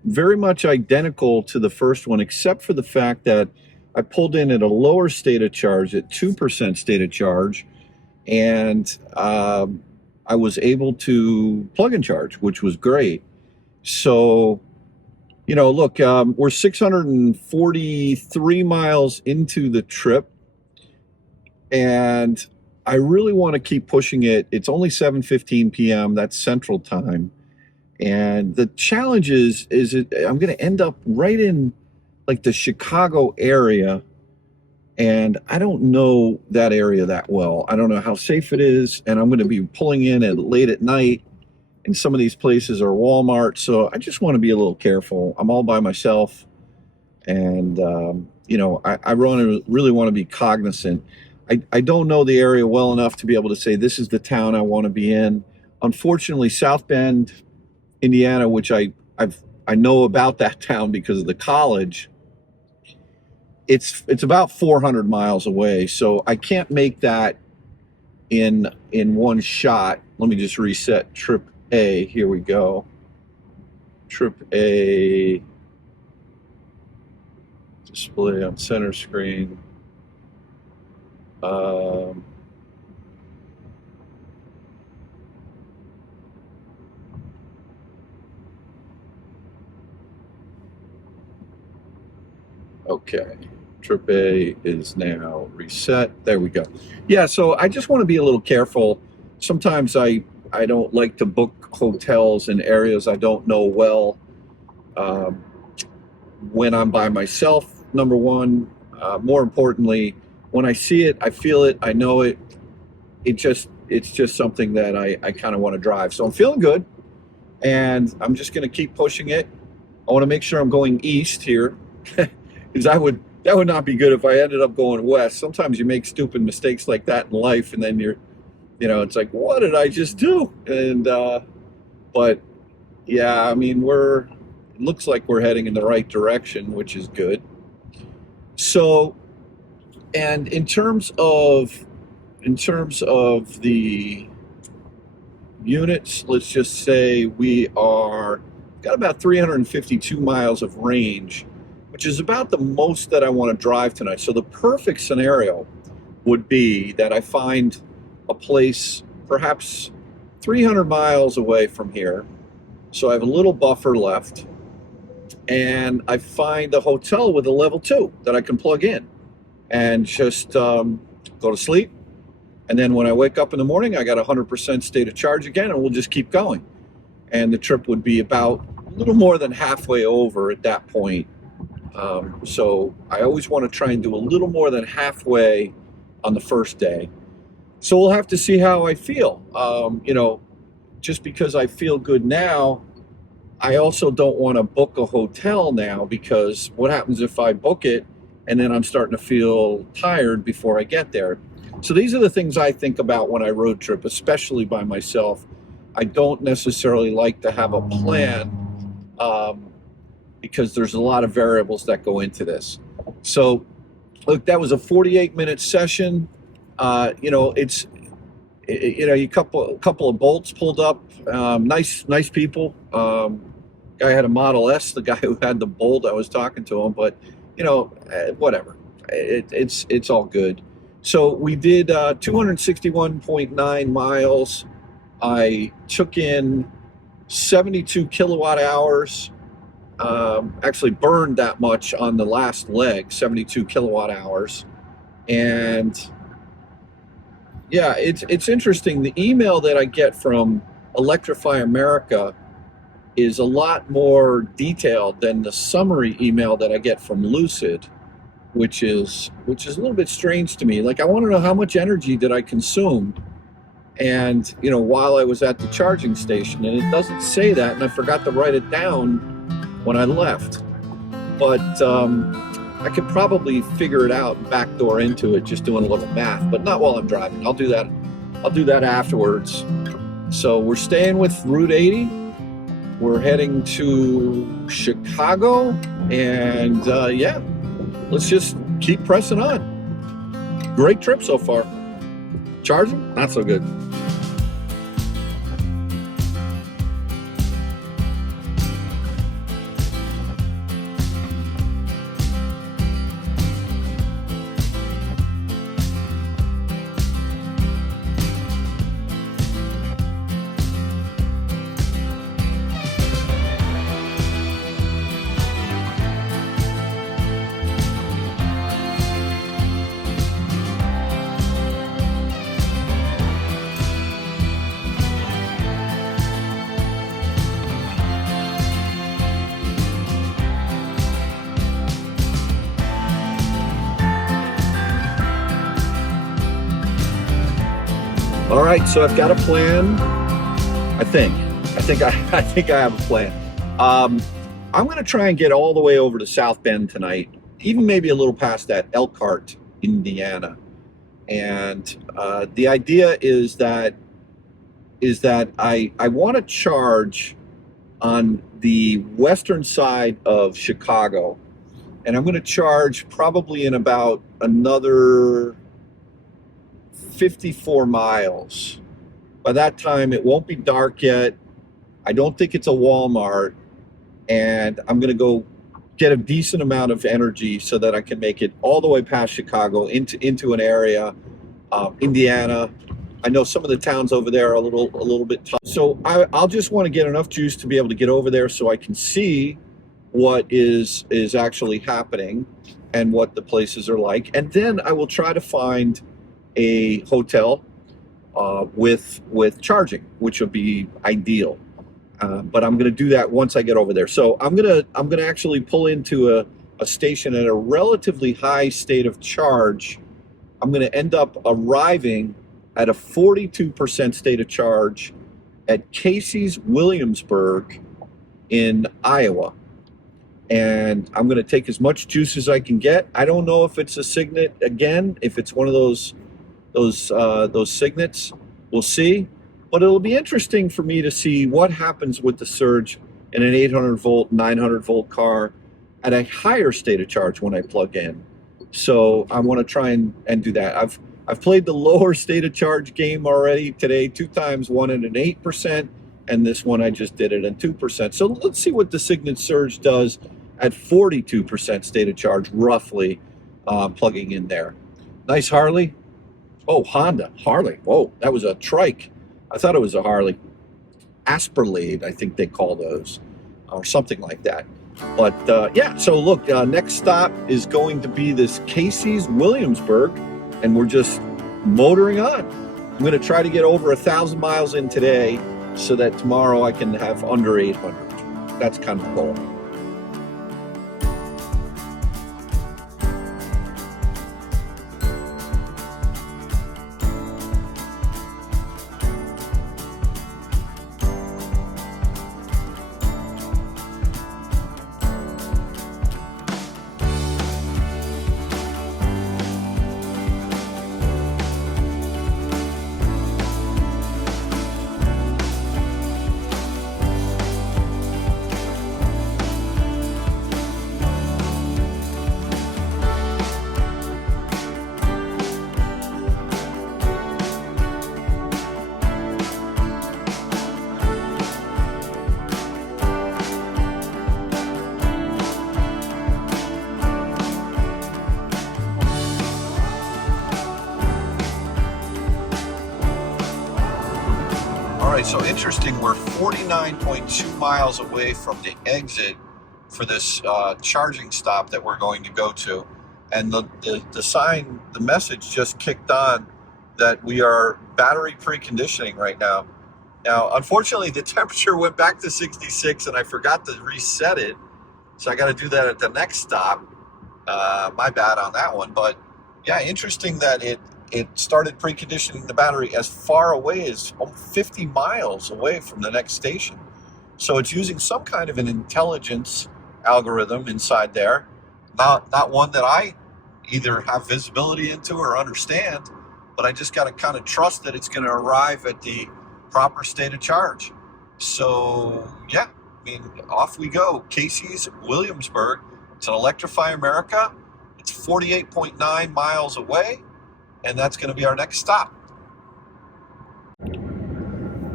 very much identical to the first one, except for the fact that I pulled in at a lower state of charge, at 2% state of charge, and I was able to plug and charge, which was great. So, you know, look, we're 643 miles into the trip, and I really want to keep pushing it. It's only 7:15 p.m. That's Central Time. And the challenge is I'm going to end up right in like the Chicago area. And I don't know that area that well. I don't know how safe it is. And I'm going to be pulling in late at night. And some of these places are Walmart. So I just want to be a little careful. I'm all by myself. And, you know, I really want to be cognizant. I don't know the area well enough to be able to say this is the town I want to be in. Unfortunately, South Bend, Indiana, which I know about that town because of the college, it's about 400 miles away. So I can't make that in one shot. Let me just reset trip A. Here we go. Trip A. Display on center screen. Okay, trip A is now reset. There we go. Yeah, so I just want to be a little careful. Sometimes I don't like to book hotels in areas I don't know well. When I'm by myself, number one. More importantly, when I see it, I feel it, I know it. It's just something that I kind of want to drive. So I'm feeling good, and I'm just going to keep pushing it. I want to make sure I'm going east here, because that would not be good if I ended up going west. Sometimes you make stupid mistakes like that in life, and then it's like, what did I just do? And but yeah, I mean, it looks like we're heading in the right direction, which is good. So, and in terms of the units, let's just say we got about 352 miles of range, which is about the most that I want to drive tonight. So the perfect scenario would be that I find a place perhaps 300 miles away from here, so I have a little buffer left, and I find a hotel with a level 2 that I can plug in and just go to sleep. And then when I wake up in the morning, I got 100% state of charge again, and we'll just keep going. And the trip would be about a little more than halfway over at that point. So I always want to try and do a little more than halfway on the first day. So we'll have to see how I feel. Just because I feel good now, I also don't want to book a hotel now, because what happens if I book it and then I'm starting to feel tired before I get there? So these are the things I think about when I road trip, especially by myself. I don't necessarily like to have a plan because there's a lot of variables that go into this. So look, that was a 48-minute session. A couple of bolts pulled up. Nice people. Guy had a Model S. The guy who had the Bolt, I was talking to him, but whatever. It's all good. So we did 261.9 miles. I took in 72 kilowatt hours. Actually burned that much on the last leg, 72 kilowatt hours. And yeah, it's interesting. The email that I get from Electrify America is a lot more detailed than the summary email that I get from Lucid, which is a little bit strange to me. Like, I want to know how much energy did I consume, and while I was at the charging station, and it doesn't say that, and I forgot to write it down when I left. But I could probably figure it out and backdoor into it, just doing a little math, but not while I'm driving. I'll do that afterwards. So we're staying with Route 80. We're heading to Chicago, and yeah, let's just keep pressing on. Great trip so far. Charging? Not so good. All right, so I've got a plan. I think I have a plan. I'm going to try and get all the way over to South Bend tonight, even maybe a little past that, Elkhart, Indiana. And the idea is that I want to charge on the western side of Chicago, and I'm going to charge probably in about another 54 miles. By that time, it won't be dark yet. I don't think it's a Walmart, and I'm going to go get a decent amount of energy so that I can make it all the way past Chicago into an area, Indiana. I know some of the towns over there are a little bit tough. So I'll just want to get enough juice to be able to get over there so I can see what is actually happening and what the places are like. And then I will try to find a hotel with charging, which would be ideal. But I'm going to do that once I get over there. So I'm gonna actually pull into a station at a relatively high state of charge. I'm going to end up arriving at a 42% state of charge at Casey's Williamsburg in Iowa. And I'm going to take as much juice as I can get. I don't know if it's a Signet again, if it's one of those Signets. We'll see. But it'll be interesting for me to see what happens with the surge in an 800 volt, 900 volt car at a higher state of charge when I plug in. So I want to try and do that. I've played the lower state of charge game already today 2 times, one at an 8%, and this one I just did it at 2%. So let's see what the Signet Surge does at 42% state of charge, roughly, plugging in there. Nice Harley. Oh, Honda. Harley. Whoa, that was a trike. I thought it was a Harley. Asperlade, I think they call those, or something like that. But yeah, so look, next stop is going to be this Casey's Williamsburg, and we're just motoring on. I'm going to try to get over 1,000 miles in today so that tomorrow I can have under 800. That's kind of the goal. So interesting, we're 49.2 miles away from the exit for this charging stop that we're going to go to. And the sign, the message just kicked on that we are battery preconditioning right now. Now, unfortunately, the temperature went back to 66 and I forgot to reset it. So I got to do that at the next stop. My bad on that one. But yeah, interesting that it started preconditioning the battery as far away as 50 miles away from the next station. So it's using some kind of an intelligence algorithm inside there, not one that I either have visibility into or understand, but I just got to kind of trust that it's going to arrive at the proper state of charge. So yeah, I mean, off we go. Casey's, Williamsburg. It's an Electrify America. It's 48.9 miles away, and that's going to be our next stop.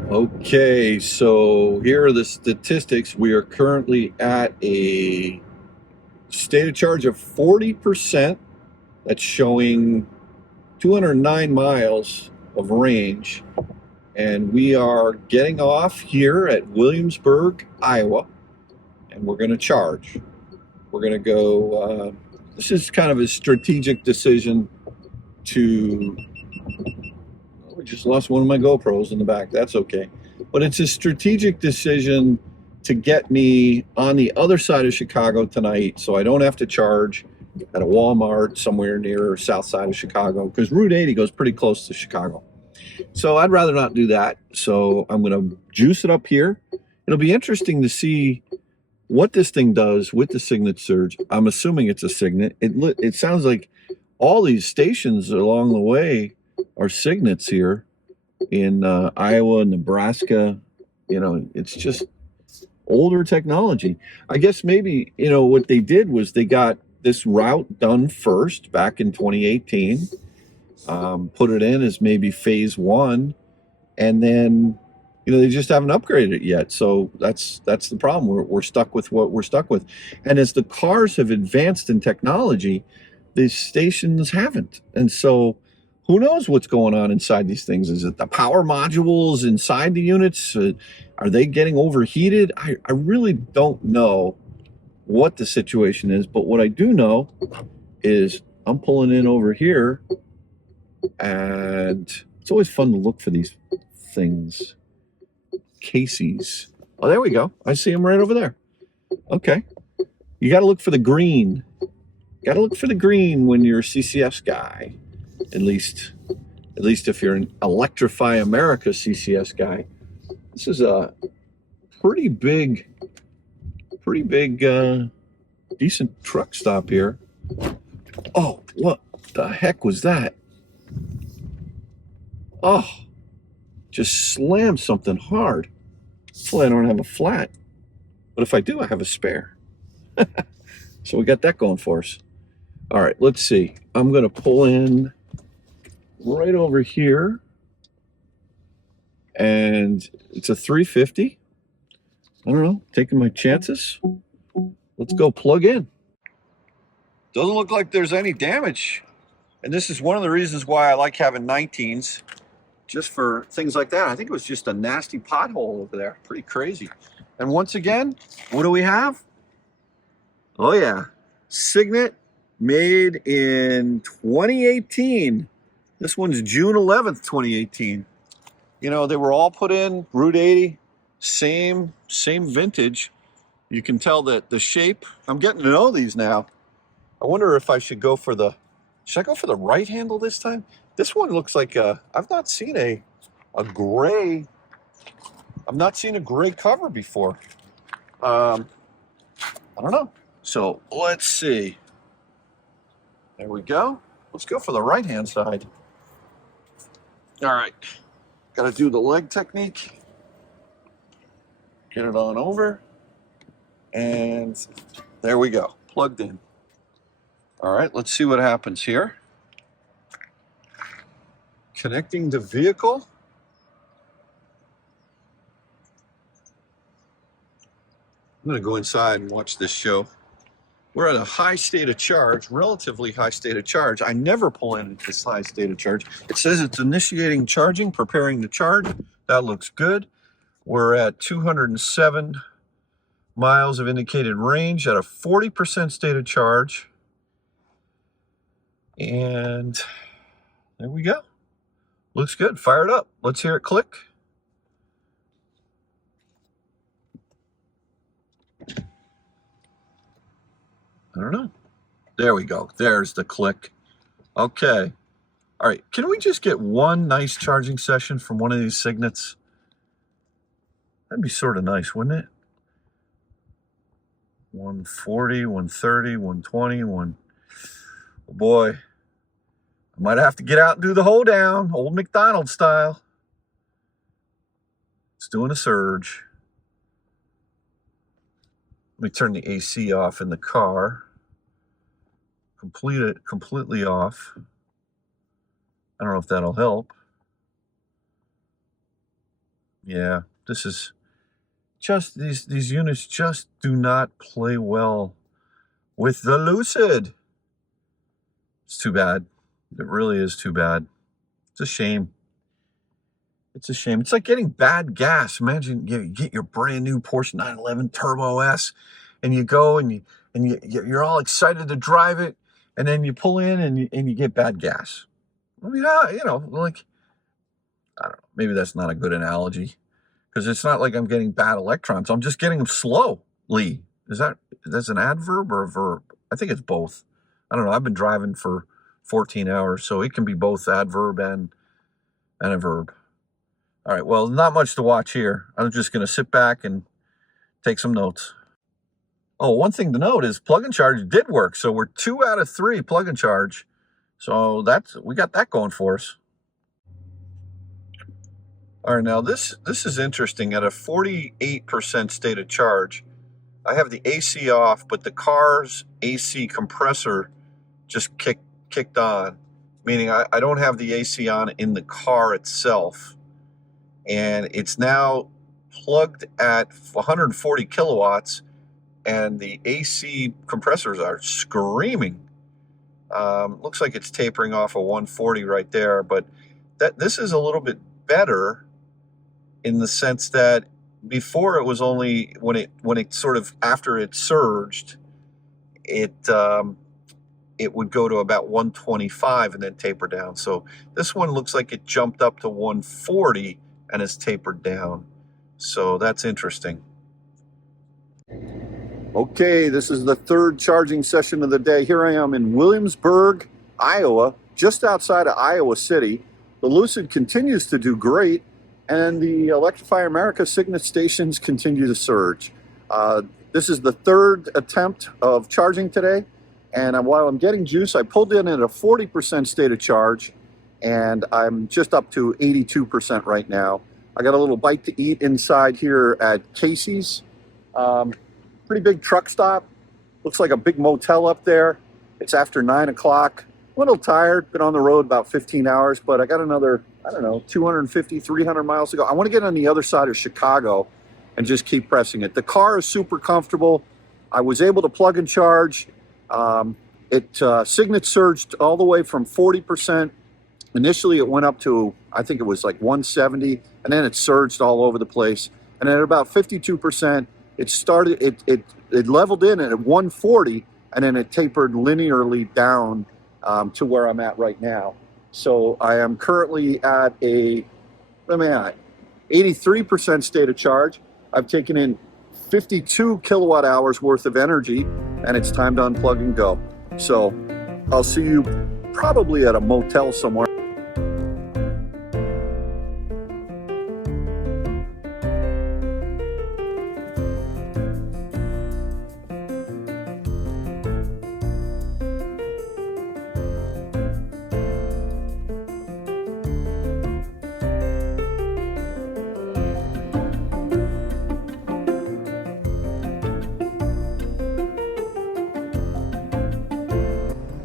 Okay, so here are the statistics. We are currently at a state of charge of 40%. That's showing 209 miles of range. And we are getting off here at Williamsburg, Iowa, and we're going to charge. We're going to go, this is kind of a strategic decision to, we just lost one of my GoPros in the back. That's okay. But it's a strategic decision to get me on the other side of Chicago tonight so I don't have to charge at a Walmart somewhere near south side of Chicago, because Route 80 goes pretty close to Chicago. So I'd rather not do that. So I'm going to juice it up here. It'll be interesting to see what this thing does with the Signet Surge. I'm assuming it's a Signet. It sounds like all these stations along the way are Signets here in Iowa, Nebraska. You know, it's just older technology. I guess maybe, you know, what they did was they got this route done first back in 2018. Put it in as maybe phase 1, and then, you know, they just haven't upgraded it yet. So that's the problem. We're stuck with what we're stuck with. And as the cars have advanced in technology, these stations haven't. And so who knows what's going on inside these things? Is it the power modules inside the units? Are they getting overheated? I really don't know what the situation is, but what I do know is I'm pulling in over here, and it's always fun to look for these things. Casey's. Oh, there we go. I see them right over there. Okay. You got to look for the green. Got to look for the green when you're a CCS guy. At least if you're an Electrify America CCS guy. This is a pretty big, decent truck stop here. Oh, what the heck was that? Oh, just slammed something hard. Hopefully I don't have a flat, but if I do, I have a spare. So we got that going for us. All right, let's see. I'm going to pull in right over here, and it's a 350. I don't know, taking my chances. Let's go plug in. Doesn't look like there's any damage. And this is one of the reasons why I like having 19s, just for things like that. I think it was just a nasty pothole over there. Pretty crazy. And once again, what do we have? Oh yeah, Signet, made in 2018. This one's June 11th, 2018. You know, they were all put in Route 80, same vintage. You can tell that the shape, I'm getting to know these now. I wonder if I should go for the, should I go for the right handle this time? This one looks like I've not seen a gray, I've not seen a gray cover before. I don't know. So let's see. There we go. Let's go for the right hand side. All right. Got to do the leg technique. Get it on over. And there we go. Plugged in. All right. Let's see what happens here. Connecting the vehicle. I'm going to go inside and watch this show. We're at a high state of charge, relatively high state of charge. I never pull in at this high state of charge. It says it's initiating charging, preparing to charge. That looks good. We're at 207 miles of indicated range at a 40% state of charge. And there we go. Looks good. Fire it up. Let's hear it click. I don't know. There we go. There's the click. Okay. All right. Can we just get one nice charging session from one of these Signets? That'd be sort of nice, wouldn't it? 140, 130, 120, oh boy. I might have to get out and do the hold down, old McDonald's style. It's doing a surge. Let me turn the AC off in the car. Completely off. I don't know if that'll help. Yeah, this is just, these units just do not play well with the Lucid. It's too bad. It really is too bad. It's a shame. It's a shame. It's like getting bad gas. Imagine you get your brand new Porsche 911 Turbo S, and you go and you're all excited to drive it, and then you pull in and you get bad gas. I mean, you know, like, I don't know. Maybe that's not a good analogy, because it's not like I'm getting bad electrons. I'm just getting them slowly. That's an adverb or a verb? I think it's both. I don't know. I've been driving for 14 hours, so it can be both adverb and a verb. All right, well, not much to watch here. I'm just going to sit back and take some notes. Oh, one thing to note is plug and charge did work. So we're 2 out of 3 plug and charge. So we got that going for us. All right, now this is interesting. At a 48% state of charge, I have the AC off, but the car's AC compressor just kicked on, meaning I don't have the AC on in the car itself. And it's now plugged at 140 kilowatts, and the AC compressors are screaming. Looks like it's tapering off a 140 right there, but this is a little bit better in the sense that before it was only when it sort of, after it surged, it would go to about 125 and then taper down. So this one looks like it jumped up to 140 and is tapered down. So that's interesting. Okay, this is the third charging session of the day. Here I am in Williamsburg, Iowa, just outside of Iowa City. The Lucid continues to do great, and the Electrify America Signet stations continue to surge. This is the third attempt of charging today, and while I'm getting juice, I pulled in at a 40% state of charge, and I'm just up to 82% right now. I got a little bite to eat inside here at Casey's. Pretty big truck stop. Looks like a big motel up there. It's after 9 o'clock. A little tired, been on the road about 15 hours, but I got another, I don't know, 250, 300 miles to go. I want to get on the other side of Chicago and just keep pressing it. The car is super comfortable. I was able to plug and charge. Signet surged all the way from 40%. Initially, it went up to, I think it was like 170, and then it surged all over the place. And at about 52%, it leveled in at 140, and then it tapered linearly down to where I'm at right now. So I am currently at a, 83% state of charge. I've taken in 52 kilowatt hours worth of energy, and it's time to unplug and go. So I'll see you probably at a motel somewhere.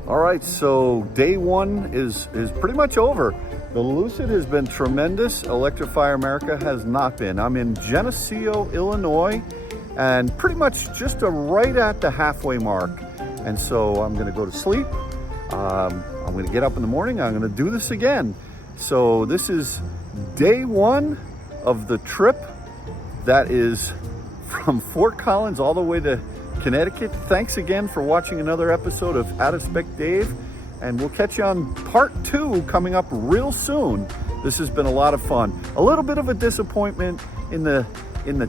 All right, so day one is pretty much over. The Lucid has been tremendous. Electrify America has not been. I'm in Geneseo, Illinois, and pretty much just right at the halfway mark. And so I'm gonna go to sleep. I'm gonna get up in the morning. I'm gonna do this again. So this is day one of the trip that is from Fort Collins all the way to Connecticut. Thanks again for watching another episode of Out of Spec Dave, and we'll catch you on part 2 coming up real soon. This has been a lot of fun. A little bit of a disappointment in the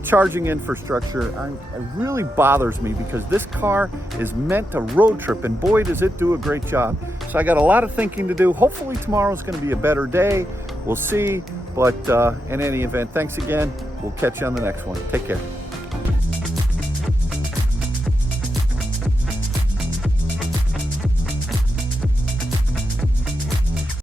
charging infrastructure. It really bothers me because this car is meant to road trip, and boy does it do a great job. So I got a lot of thinking to do. Hopefully tomorrow's going to be a better day. We'll see, but in any event, thanks again. We'll catch you on the next one. Take care.